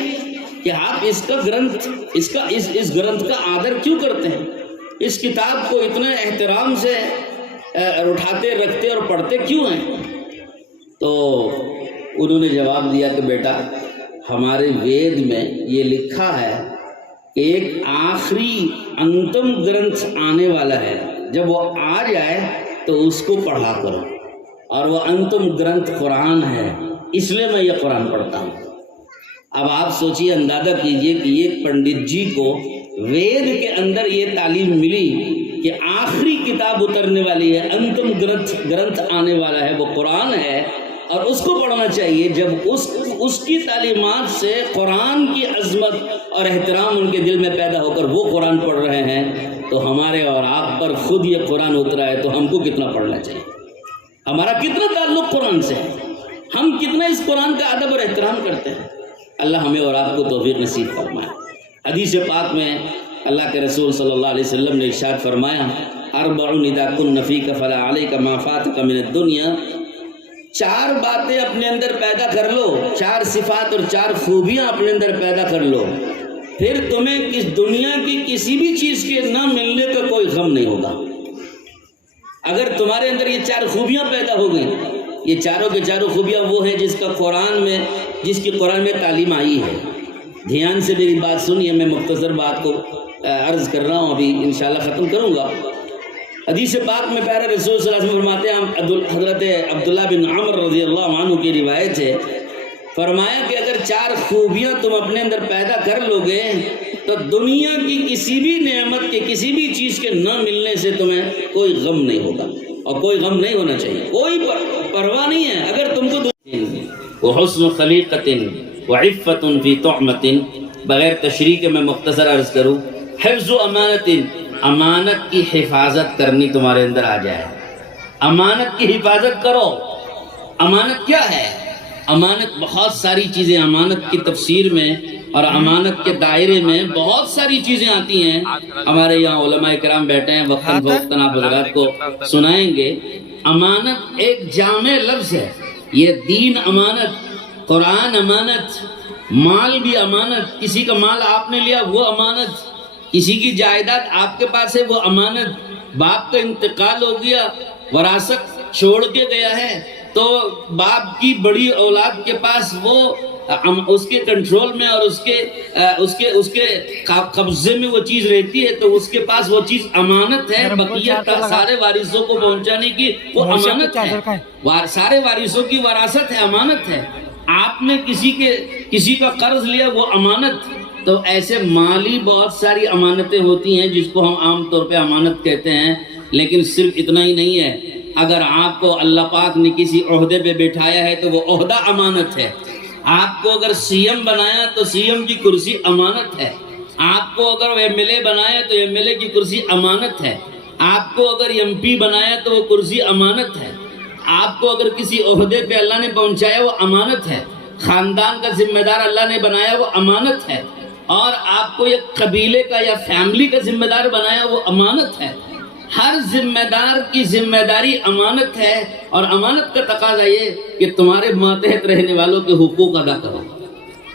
کہ آپ اس گرنتھ کا آدر کیوں کرتے ہیں؟ اس کتاب کو اتنے احترام سے اٹھاتے، رکھتے اور پڑھتے کیوں ہیں؟ تو انہوں نے جواب دیا کہ بیٹا، ہمارے وید میں یہ لکھا ہے کہ ایک آخری انتم گرنتھ آنے والا ہے، جب وہ آ جائے تو اس کو پڑھا کرو، اور وہ انتم گرنتھ قرآن ہے، اس لیے میں یہ قرآن پڑھتا ہوں۔ اب آپ سوچئے، اندازہ کیجئے کہ یہ پنڈت جی کو وید کے اندر یہ تعلیم ملی کہ آخری کتاب اترنے والی ہے، انتم گرنتھ آنے والا ہے، وہ قرآن ہے، اور اس کو پڑھنا چاہیے جب اس کی تعلیمات سے قرآن کی عظمت اور احترام ان کے دل میں پیدا ہو کر وہ قرآن پڑھ رہے ہیں، تو ہمارے اور آپ پر خود یہ قرآن اترا ہے، تو ہم کو کتنا پڑھنا چاہیے، ہمارا کتنا تعلق قرآن سے ہے، ہم کتنا اس قرآن کا ادب اور احترام کرتے ہیں۔ اللہ ہمیں اور آپ کو توفیق نصیب فرمائے۔ حدیث پاک میں اللہ کے رسول صلی اللہ علیہ وسلم نے ارشاد فرمایا، اربع اذا کن فیک فلا علیک ما فاتک من الدنیا، 4 باتیں اپنے اندر پیدا کر لو، 4 صفات اور 4 خوبیاں اپنے اندر پیدا کر لو، پھر تمہیں اس دنیا کی کسی بھی چیز کے نہ ملنے کا کوئی غم نہیں ہوگا۔ اگر تمہارے اندر یہ 4 خوبیاں پیدا ہو گئی، یہ چاروں کے چاروں خوبیاں وہ ہیں جس کی قرآن میں تعلیم آئی ہے۔ دھیان سے میری بات سنیے، میں مختصر بات کو عرض کر رہا ہوں، ابھی انشاءاللہ ختم کروں گا۔ حدیث پاک میں پیارے رسول صلی اللہ علیہ وسلم فرماتے ہیں، حضرت عبداللہ بن عمر رضی اللہ عنہ کی روایت ہے، فرمایا کہ اگر 4 خوبیاں تم اپنے اندر پیدا کر لو گے تو دنیا کی کسی بھی نعمت کے، کسی بھی چیز کے نہ ملنے سے تمہیں کوئی غم نہیں ہوگا، اور کوئی غم نہیں ہونا چاہیے، کوئی پرواہ نہیں ہے۔ اگر تم کو وحسن خلیقۃ وعفۃ فی طعمۃ، بغیر تشریح کے میں مختصر عرض کروں، حفظ و امانت، امانت کی حفاظت کرنی تمہارے اندر آ جائے، امانت کی حفاظت کرو۔ امانت کیا ہے؟ امانت بہت ساری چیزیں، امانت کی تفسیر میں اور امانت کے دائرے میں بہت ساری چیزیں آتی ہیں۔ ہمارے یہاں علماء کرام بیٹھے ہیں، وقتاً فوقتاً آپ حضرات کو سنائیں گے۔ امانت ایک جامع لفظ ہے، یہ دین امانت، قرآن امانت، مال بھی امانت، کسی کا مال آپ نے لیا وہ امانت، کسی کی جائیداد آپ کے پاس ہے وہ امانت، باپ کا انتقال ہو گیا، وراثت چھوڑ کے گیا ہے تو باپ کی بڑی اولاد کے پاس وہ اس کے کنٹرول میں اور اس کے قبضے میں وہ چیز رہتی ہے، تو اس کے پاس وہ چیز امانت ہے، بقیہ سارے وارثوں کو پہنچانے کی وہ امانت ہے، سارے وارثوں کی وراثت ہے، امانت ہے۔ آپ نے کسی کا قرض لیا وہ امانت۔ تو ایسے مالی بہت ساری امانتیں ہوتی ہیں جس کو ہم عام طور پہ امانت کہتے ہیں، لیکن صرف اتنا ہی نہیں ہے، اگر آپ کو اللہ پاک نے کسی عہدے پہ بٹھایا ہے تو وہ عہدہ امانت ہے۔ آپ کو اگر سی ایم بنایا تو سی ایم کی کرسی امانت ہے، آپ کو اگر ایم ایل اے بنایا تو ایم ایل اے کی کرسی امانت ہے، آپ کو اگر ایم پی بنایا تو وہ کرسی امانت ہے، آپ کو اگر کسی عہدے پہ اللہ نے پہنچایا وہ امانت ہے، خاندان کا ذمہ دار اللہ نے بنایا وہ امانت ہے، اور آپ کو ایک قبیلے کا یا فیملی کا ذمہ دار بنایا وہ امانت ہے۔ ہر ذمہ دار کی ذمہ داری امانت ہے، اور امانت کا تقاضا یہ کہ تمہارے ماتحت رہنے والوں کے حقوق ادا کرو۔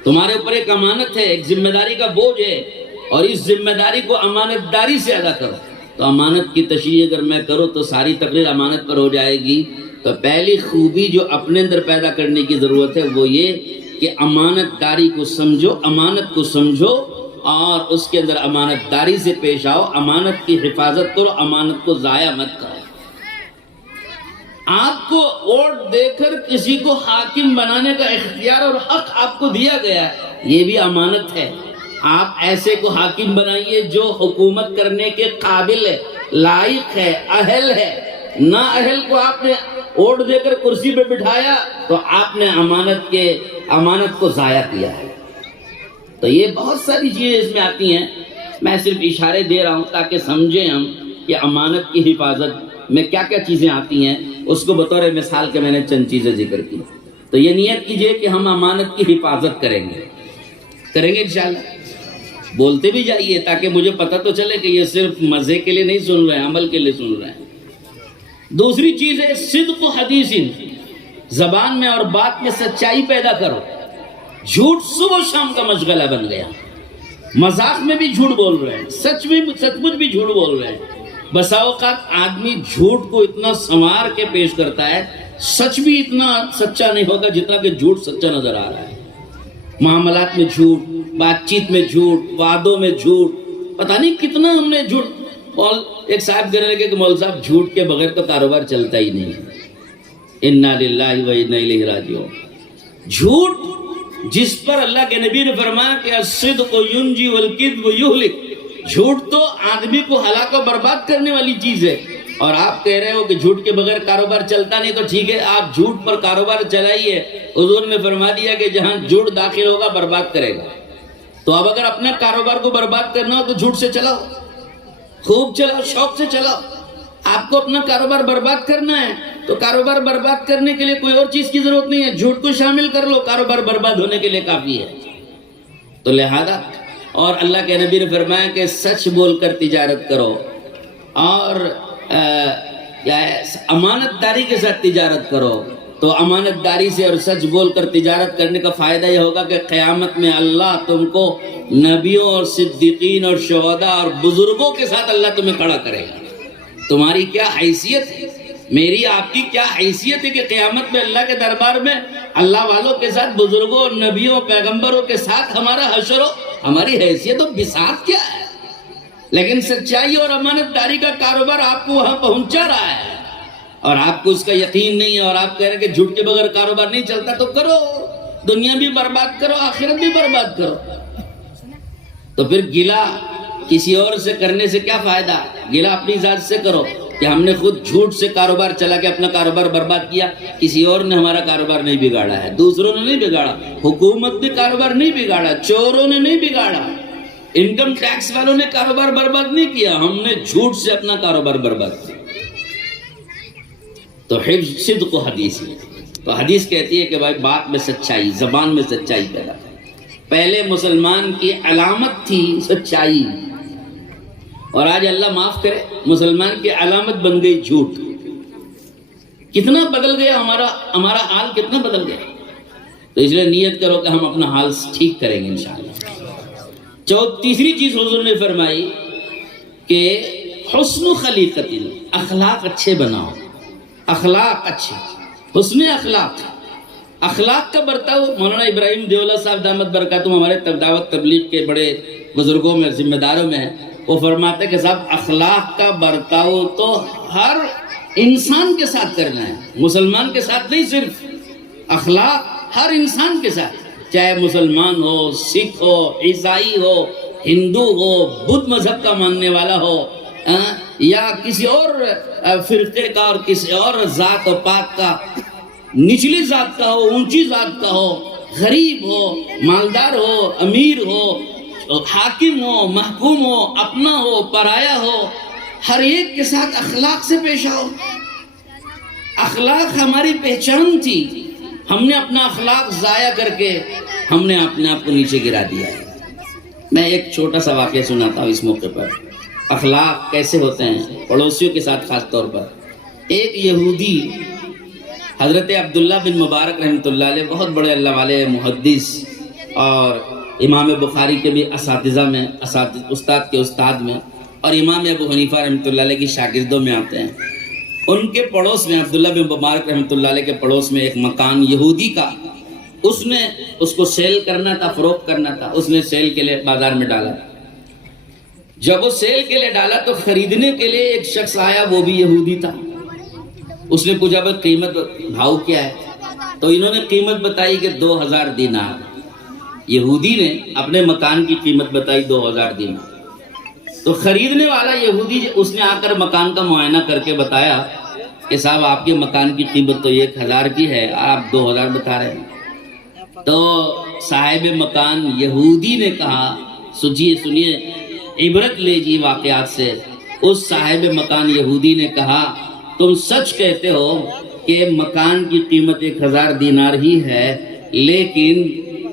تمہارے اوپر ایک امانت ہے، ایک ذمہ داری کا بوجھ ہے، اور اس ذمہ داری کو امانت داری سے ادا کرو۔ تو امانت کی تشریح اگر میں کروں تو ساری تقریر امانت پر ہو جائے گی۔ تو پہلی خوبی جو اپنے اندر پیدا کرنے کی ضرورت ہے وہ یہ کہ امانت داری کو سمجھو، امانت کو سمجھو اور اس کے اندر امانت داری سے پیش آؤ، امانت کی حفاظت کرو، امانت کو ضائع مت کرو۔ آپ کو ووٹ دے کر کسی کو حاکم بنانے کا اختیار اور حق آپ کو دیا گیا ہے، یہ بھی امانت ہے۔ آپ ایسے کو حاکم بنائیے جو حکومت کرنے کے قابل ہے، لائق ہے، اہل ہے۔ نہ اہل کو آپ نے ووٹ دے کر کرسی پہ بٹھایا تو آپ نے امانت کو ضائع کیا ہے۔ تو یہ بہت ساری چیزیں اس میں آتی ہیں، میں صرف اشارے دے رہا ہوں تاکہ سمجھیں ہم کہ امانت کی حفاظت میں کیا کیا چیزیں آتی ہیں، اس کو بطور مثال کے میں نے چند چیزیں ذکر کی۔ تو یہ نیت کیجئے کہ ہم امانت کی حفاظت کریں گے انشاءاللہ۔ بولتے بھی جائیے تاکہ مجھے پتہ تو چلے کہ یہ صرف مزے کے لیے نہیں سن رہے ہیں، عمل کے لیے سن رہے ہیں۔ دوسری چیز ہے صدق و حدیث، زبان میں اور بات میں سچائی پیدا کرو۔ جھوٹ صبح شام کا مشغلہ بن گیا، مذاق میں بھی جھوٹ بول رہے ہیں، سچ مچ بھی جھوٹ بول رہے ہیں۔ بسا اوقات آدمی جھوٹ کو اتنا سنوار کے پیش کرتا ہے، سچ بھی اتنا سچا نہیں ہوگا جتنا کہ جھوٹ سچا نظر آ رہا ہے۔ معاملات میں جھوٹ، بات چیت میں جھوٹ، وعدوں میں جھوٹ، پتہ نہیں کتنا ہم نے جھوٹ۔ ایک صاحب کہنے لگے کہ مول صاحب جھوٹ کے بغیر تو کاروبار چلتا ہی نہیں۔ انا للہ و انا الیہ راجعون۔ جھوٹ جس پر اللہ کے نبی نے فرمایا کہ الصدق ینجی والکذب یہلک، جھوٹ تو آدمی کو ہلاک و برباد کرنے والی چیز ہے، اور آپ کہہ رہے ہو کہ جھوٹ کے بغیر کاروبار چلتا نہیں، تو ٹھیک ہے، آپ جھوٹ پر کاروبار چلائیے۔ حضور نے فرما دیا کہ جہاں جھوٹ داخل ہوگا برباد کرے گا۔ تو اب اگر اپنے کاروبار کو برباد کرنا ہو تو جھوٹ سے چلاؤ، خوب چلاؤ، شوق سے چلاؤ۔ آپ کو اپنا کاروبار برباد کرنا ہے تو کاروبار برباد کرنے کے لیے کوئی اور چیز کی ضرورت نہیں ہے، جھوٹ کو شامل کر لو، کاروبار برباد ہونے کے لیے کافی ہے۔ تو لہذا، اور اللہ کے نبی نے فرمایا کہ سچ بول کر تجارت کرو، اور امانت داری کے ساتھ تجارت کرو۔ تو امانت داری سے اور سچ بول کر تجارت کرنے کا فائدہ یہ ہوگا کہ قیامت میں اللہ تم کو نبیوں اور صدیقین اور شہداء اور بزرگوں کے ساتھ اللہ تمہیں کھڑا کرے گا۔ تمہاری کیا حیثیت ہے، میری آپ کی کیا حیثیت ہے کہ قیامت میں اللہ کے دربار میں اللہ والوں کے ساتھ، بزرگوں اور نبیوں پیغمبروں کے ساتھ ہمارا حشر ہو۔ ہماری حیثیت و بساط کیا ہے؟ لیکن سچائی اور امانت داری کا کاروبار آپ کو وہاں پہنچا رہا ہے، اور آپ کو اس کا یقین نہیں ہے، اور آپ کہہ رہے ہیں کہ جھوٹ کے بغیر کاروبار نہیں چلتا۔ تو کرو، دنیا بھی برباد کرو، آخرت بھی برباد کرو۔ تو پھر گلہ کسی اور سے کرنے سے کیا فائدہ؟ گلہ اپنی ذات سے کرو کہ ہم نے خود جھوٹ سے کاروبار چلا کے اپنا کاروبار برباد کیا، کسی اور نے ہمارا کاروبار نہیں بگاڑا ہے، دوسروں نے نہیں بگاڑا، حکومت نے کاروبار نہیں بگاڑا، چوروں نے نہیں بگاڑا، انکم ٹیکس والوں نے کاروبار برباد نہیں کیا، ہم نے جھوٹ سے اپنا کاروبار برباد کیا۔ تو حفظ صدق و حدیث، تو حدیث کہتی ہے کہ بھائی بات میں سچائی، زبان میں سچائی پیدا کرے۔ پہلے مسلمان کی علامت تھی سچائی، اور آج اللہ معاف کرے مسلمان کی علامت بن گئی جھوٹ۔ کتنا بدل گیا ہمارا حال، کتنا بدل گیا۔ تو اس لیے نیت کرو کہ ہم اپنا حال ٹھیک کریں گے انشاءاللہ۔ تیسری چیز حضور نے فرمائی کہ حسن خلیقت، اخلاق اچھے بناؤ، اخلاق اچھے، حسن اخلاق، اخلاق کا برتاؤ۔ مولانا ابراہیم دیولہ صاحب دامت برکاتہم ہمارے دعوت تبلیغ کے بڑے بزرگوں میں، ذمہ داروں میں ہیں، وہ فرماتے ہیں کہ صاحب اخلاق کا برتاؤ تو ہر انسان کے ساتھ کرنا ہے، مسلمان کے ساتھ نہیں، صرف اخلاق ہر انسان کے ساتھ، چاہے مسلمان ہو، سکھ ہو، عیسائی ہو، ہندو ہو، بدھ مذہب کا ماننے والا ہو، یا کسی اور فرقے کا اور کسی اور ذات و پات کا، نچلی ذات کا ہو، اونچی ذات کا ہو، غریب ہو، مالدار ہو، امیر ہو، حاکم ہو، محکوم ہو، اپنا ہو، پرایا ہو، ہر ایک کے ساتھ اخلاق سے پیش آؤ۔ اخلاق ہماری پہچان تھی، ہم نے اپنا اخلاق ضائع کر کے ہم نے اپنے آپ کو نیچے گرا دیا ہے۔ میں ایک چھوٹا سا واقعہ سناتا ہوں اس موقع پر، اخلاق کیسے ہوتے ہیں پڑوسیوں کے ساتھ خاص طور پر۔ ایک یہودی حضرت عبداللہ بن مبارک رحمۃ اللہ علیہ، بہت بڑے اللہ والے محدث اور امام بخاری کے بھی اساتذہ میں، استاد کے استاد میں، اور امام ابو حنیفہ رحمۃ اللہ علیہ کی شاگردوں میں آتے ہیں۔ ان کے پڑوس میں، عبداللہ بن مبارک رحمۃ اللہ علیہ کے پڑوس میں ایک مکان یہودی کا، اس نے اس کو سیل کرنا تھا، فروخت کرنا تھا، اس نے سیل کے لیے بازار میں ڈالا۔ جب وہ سیل کے لیے ڈالا تو خریدنے کے لیے ایک شخص آیا، وہ بھی یہودی تھا۔ اس نے پوچھا بھائی قیمت بھاؤ کیا ہے؟ تو انہوں نے قیمت بتائی کہ 2000 دینار۔ یہودی نے اپنے مکان کی قیمت بتائی 2000 دینار۔ تو خریدنے والا یہودی، اس نے آ کر مکان کا معائنہ کر کے بتایا کہ صاحب آپ کے مکان کی قیمت تو 1000 کی ہے، آپ 2000 بتا رہے ہیں۔ تو صاحب مکان یہودی نے کہا، سنیے عبرت لیجیے واقعات سے۔ اس صاحب مکان یہودی نے کہا تم سچ کہتے ہو کہ مکان کی قیمت 1000 دینار ہی ہے، لیکن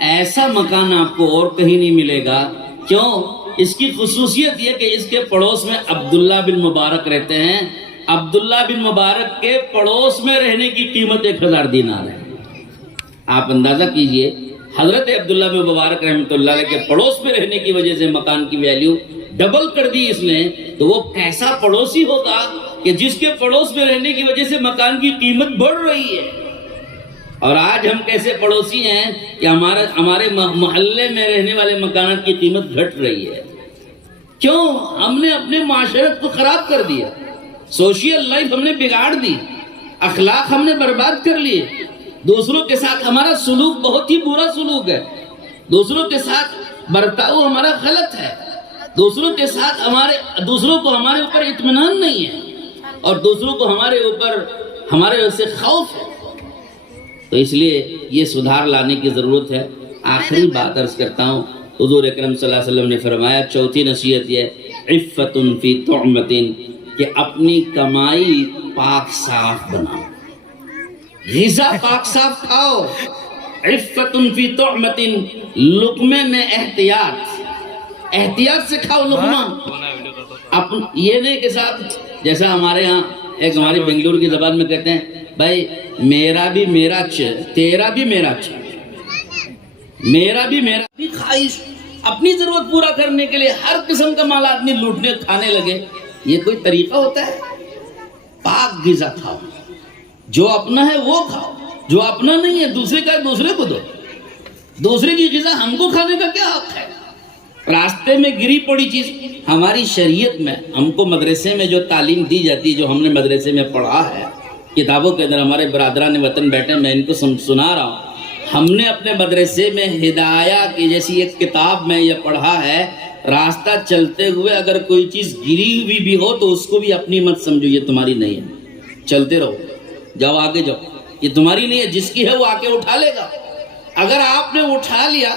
ایسا مکان آپ کو اور کہیں نہیں ملے گا۔ کیوں؟ اس کی خصوصیت یہ کہ اس کے پڑوس میں عبداللہ بن مبارک رہتے ہیں، عبداللہ بن مبارک کے پڑوس میں رہنے کی قیمت 1000 دینار ہے۔ آپ اندازہ کیجئے، حضرت عبداللہ بن مبارک رحمۃ اللہ علیہ کے پڑوس میں رہنے کی وجہ سے مکان کی ویلیو ڈبل کر دی اس نے۔ تو وہ کیسا پڑوسی ہوگا کہ جس کے پڑوس میں رہنے کی وجہ سے مکان کی قیمت بڑھ رہی ہے۔ اور آج ہم کیسے پڑوسی ہیں کہ ہمارے محلے میں رہنے والے مکانات کی قیمت گھٹ رہی ہے۔ کیوں؟ ہم نے اپنے معاشرت کو خراب کر دیا، سوشل لائف ہم نے بگاڑ دی، اخلاق ہم نے برباد کر لیے، دوسروں کے ساتھ ہمارا سلوک بہت ہی برا سلوک ہے، دوسروں کے ساتھ برتاؤ ہمارا غلط ہے، دوسروں کے ساتھ دوسروں کو ہمارے اوپر اطمینان نہیں ہے۔ اور دوسروں کو ہمارے اوپر ہمارے سے خوف ہے، تو اس لیے یہ سدھار لانے کی ضرورت ہے۔ آخری بات عرض کرتا ہوں، حضور اکرم صلی اللہ علیہ وسلم نے فرمایا، چوتھی نصیحت یہ عفت فی طعمۃ، کہ اپنی کمائی پاک صاف بناؤ، غذا پاک صاف کھاؤ۔ عفت فی طعمۃ، لقمے میں احتیاط سے کھاؤ لقمہ، یہ نہیں کہ ساتھ جیسا ہمارے ہاں ایک ہماری بنگلور کی زبان میں کہتے ہیں، بھائی میرا بھی میرا تیرا بھی میرا میرا بھی میرا بھی، خواہش اپنی ضرورت پورا کرنے کے لیے ہر قسم کا مال آدمی لوٹنے کھانے لگے، یہ کوئی طریقہ ہوتا ہے؟ پاک غذا کھاؤ، جو اپنا ہے وہ کھاؤ، جو اپنا نہیں ہے دوسرے کا ہے دوسرے کو دو، دوسرے کی غذا ہم کو کھانے کا کیا حق ہے؟ راستے میں گری پڑی چیز، ہماری شریعت میں ہم کو مدرسے میں جو تعلیم دی جاتی ہے، جو ہم نے مدرسے میں پڑھا ہے، کتابوں کے اندر ہمارے برادران وطن بیٹھے، میں ان کو سنا رہا ہوں، ہم نے اپنے مدرسے میں ہدایہ کی جیسی ایک کتاب میں یہ پڑھا ہے، راستہ چلتے ہوئے اگر کوئی چیز گری ہوئی بھی ہو تو اس کو بھی اپنی مت سمجھو، یہ تمہاری نہیں ہے، چلتے رہو، جاؤ آگے جاؤ، یہ تمہاری نہیں ہے، جس کی ہے وہ آ کے اٹھا لے گا، اگر آپ نے اٹھا لیا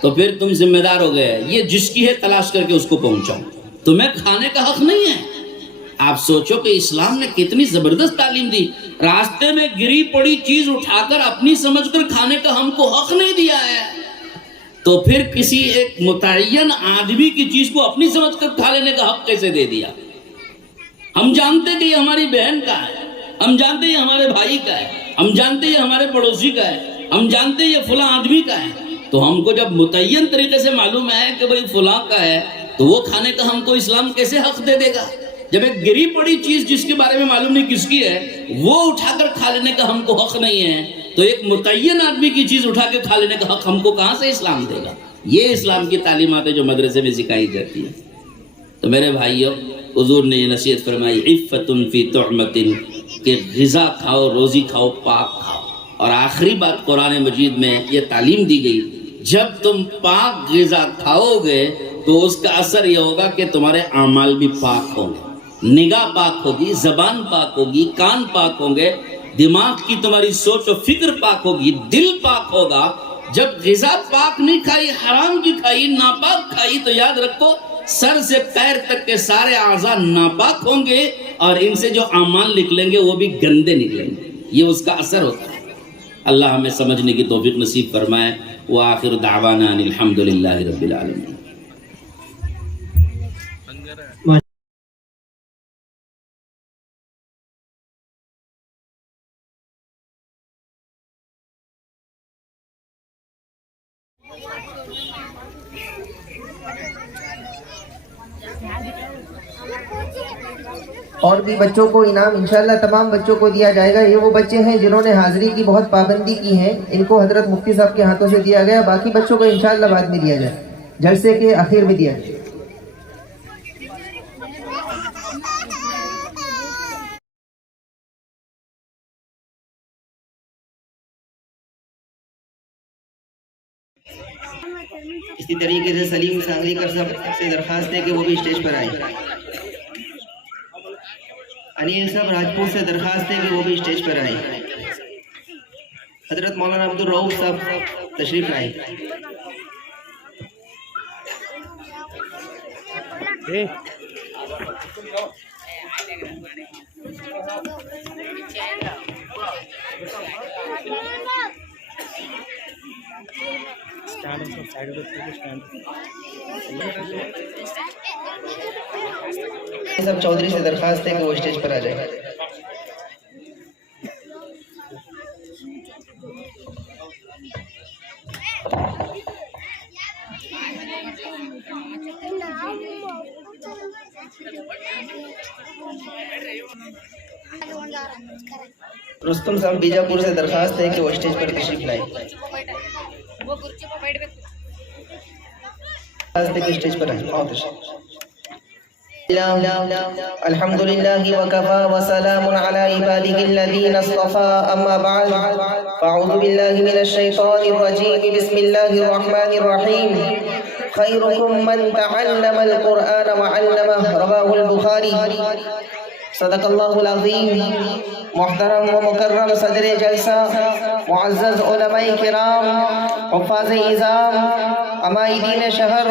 تو پھر تم ذمہ دار ہو گئے، یہ جس کی ہے تلاش کر کے اس کو پہنچاؤ، تمہیں کھانے کا حق نہیں ہے۔ آپ سوچو کہ اسلام نے کتنی زبردست تعلیم دی، راستے میں گری پڑی چیز اٹھا کر اپنی سمجھ کر کھانے کا ہم کو حق نہیں دیا ہے، تو پھر کسی ایک متعین آدمی کی چیز کو اپنی سمجھ کر کھا لینے کا حق کیسے دے دیا؟ ہم جانتے کہ یہ ہماری بہن کا ہے، ہم جانتے یہ ہمارے بھائی کا ہے، ہم جانتے یہ ہمارے پڑوسی کا ہے، ہم جانتے یہ فلاں آدمی کا ہے، تو ہم کو جب متعین طریقے سے معلوم ہے کہ بھئی فلاں کا ہے، تو وہ کھانے کا ہم کو اسلام کیسے حق دے دے گا؟ جب ایک گری پڑی چیز جس کے بارے میں معلوم نہیں کس کی ہے، وہ اٹھا کر کھا لینے کا ہم کو حق نہیں ہے، تو ایک متعین آدمی کی چیز اٹھا کے کھا لینے کا حق ہم کو کہاں سے اسلام دے گا؟ یہ اسلام کی تعلیمات ہے جو مدرسے میں سکھائی جاتی ہے۔ تو میرے بھائیوں، حضور نے یہ نصیحت فرمائی، عفت فی طعمۃ، کہ غذا کھاؤ، روزی کھاؤ، پاک کھاؤ۔ اور آخری بات قرآن مجید میں یہ تعلیم دی گئی، جب تم پاک غذا کھاؤ گے تو اس کا اثر یہ ہوگا کہ تمہارے اعمال بھی پاک ہوں گے، نگاہ پاک ہوگی، زبان پاک ہوگی، کان پاک ہوں گے، دماغ کی تمہاری سوچ و فکر پاک ہوگی، دل پاک ہوگا۔ جب غذا پاک نہیں کھائی، حرام کی کھائی، ناپاک کھائی، تو یاد رکھو سر سے پیر تک کے سارے اعضاء ناپاک ہوں گے، اور ان سے جو اعمال نکلیں گے وہ بھی گندے نکلیں گے، یہ اس کا اثر ہوتا ہے۔ اللہ ہمیں سمجھنے کی توفیق نصیب فرمائے۔ وآخر دعوانا ان الحمدللہ رب العالمین۔ اور بھی بچوں کو انعام انشاءاللہ تمام بچوں کو دیا جائے گا۔ یہ وہ بچے ہیں جنہوں نے حاضری کی بہت پابندی کی ہے، ان کو حضرت مفتی صاحب کے ہاتھوں سے دیا گیا، باقی بچوں کو انشاءاللہ بعد میں دیا جائے، جلسے کے آخر میں دیا جائے۔ اسی طریقے سے سلیم سانگلی کر سے درخواست ہے کہ وہ بھی اسٹیج پر آئیں۔ انیل صاحب راجپوت سے درخواست ہے کہ وہ بھی اسٹیج پر آئیں۔ حضرت مولانا عبدالرؤف صاحب تشریف لائیں۔ سب چودھری سے درخواست ہے کہ وہ اسٹیج پر آ جائے۔ رستم صاحب بیجاپور سے درخواست ہے کہ وہ اسٹیج پر تشریف لائیں۔ اسٹیج پر الحمد للہ وکفا وسلام علی عباده الذین اصطفى اما بعد فاعوذ باللہ من الشیطان الرجیم بسم اللہ الرحمن الرحیم خیرکم من تعلم القرآن وعلمہ رواہ البخاری۔ صدق اللہ العظیم۔ محترم و مکرم صدر جلسہ، معزز علماء کرام، حفاظ اعظام، عمائدین شہر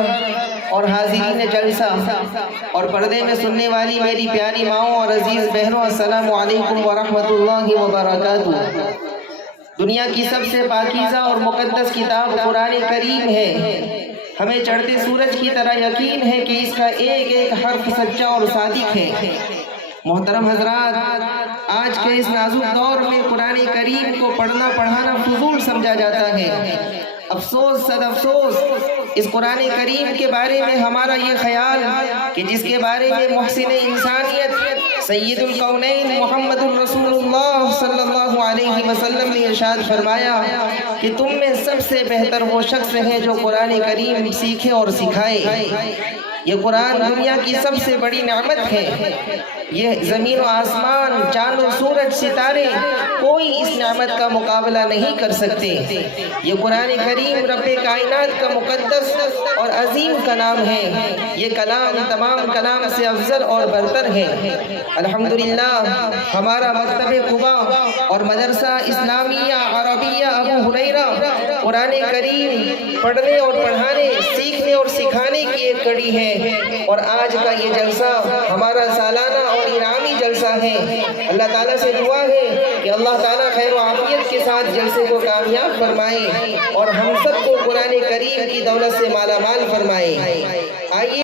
اور حاضرین جلسہ اور پردے میں سننے والی میری پیاری ماؤں اور عزیز بہنوں، السلام علیکم ورحمۃ اللہ وبرکاتہ۔ دنیا کی سب سے پاکیزہ اور مقدس کتاب قرآن کریم ہے۔ ہمیں چڑھتے سورج کی طرح یقین ہے کہ اس کا ایک ایک حرف سچا اور صادق ہے۔ محترم حضرات، آج کے اس نازک دور میں قرآن کریم کو پڑھنا پڑھانا فضول سمجھا جاتا ہے۔ افسوس صد افسوس، اس قرآن کریم کے بارے میں ہمارا یہ خیال کہ جس کے بارے میں محسن انسانیت سید الکونین محمد الرسول اللہ صلی اللہ علیہ وسلم نے ارشاد فرمایا کہ تم میں سب سے بہتر وہ شخص ہے جو قرآن کریم سیکھے اور سکھائے۔ یہ قرآن دنیا کی سب سے بڑی نعمت ہے۔ یہ زمین و آسمان، چاند و سورج، ستارے کوئی اس نعمت کا مقابلہ نہیں کر سکتے۔ یہ قرآن کریم رب کائنات کا مقدس اور عظیم کلام ہے۔ یہ کلام تمام کلام سے افضل اور برتر ہے۔ الحمدللہ ہمارا مکتب قبا اور مدرسہ اسلامیہ عربیہ ابو ہریرہ قرآن کریم پڑھنے اور پڑھانے، سیکھنے اور سکھانے کی ایک کڑی ہے، اور آج کا یہ جلسہ ہمارا سالانہ اور انعامی جلسہ ہے۔ اللہ تعالیٰ سے دعا ہے کہ اللہ تعالیٰ خیر و عافیت کے ساتھ جلسے کو کامیاب فرمائے اور ہم سب کو قرآن کریم کی دولت سے مالا مال فرمائے۔ آئیے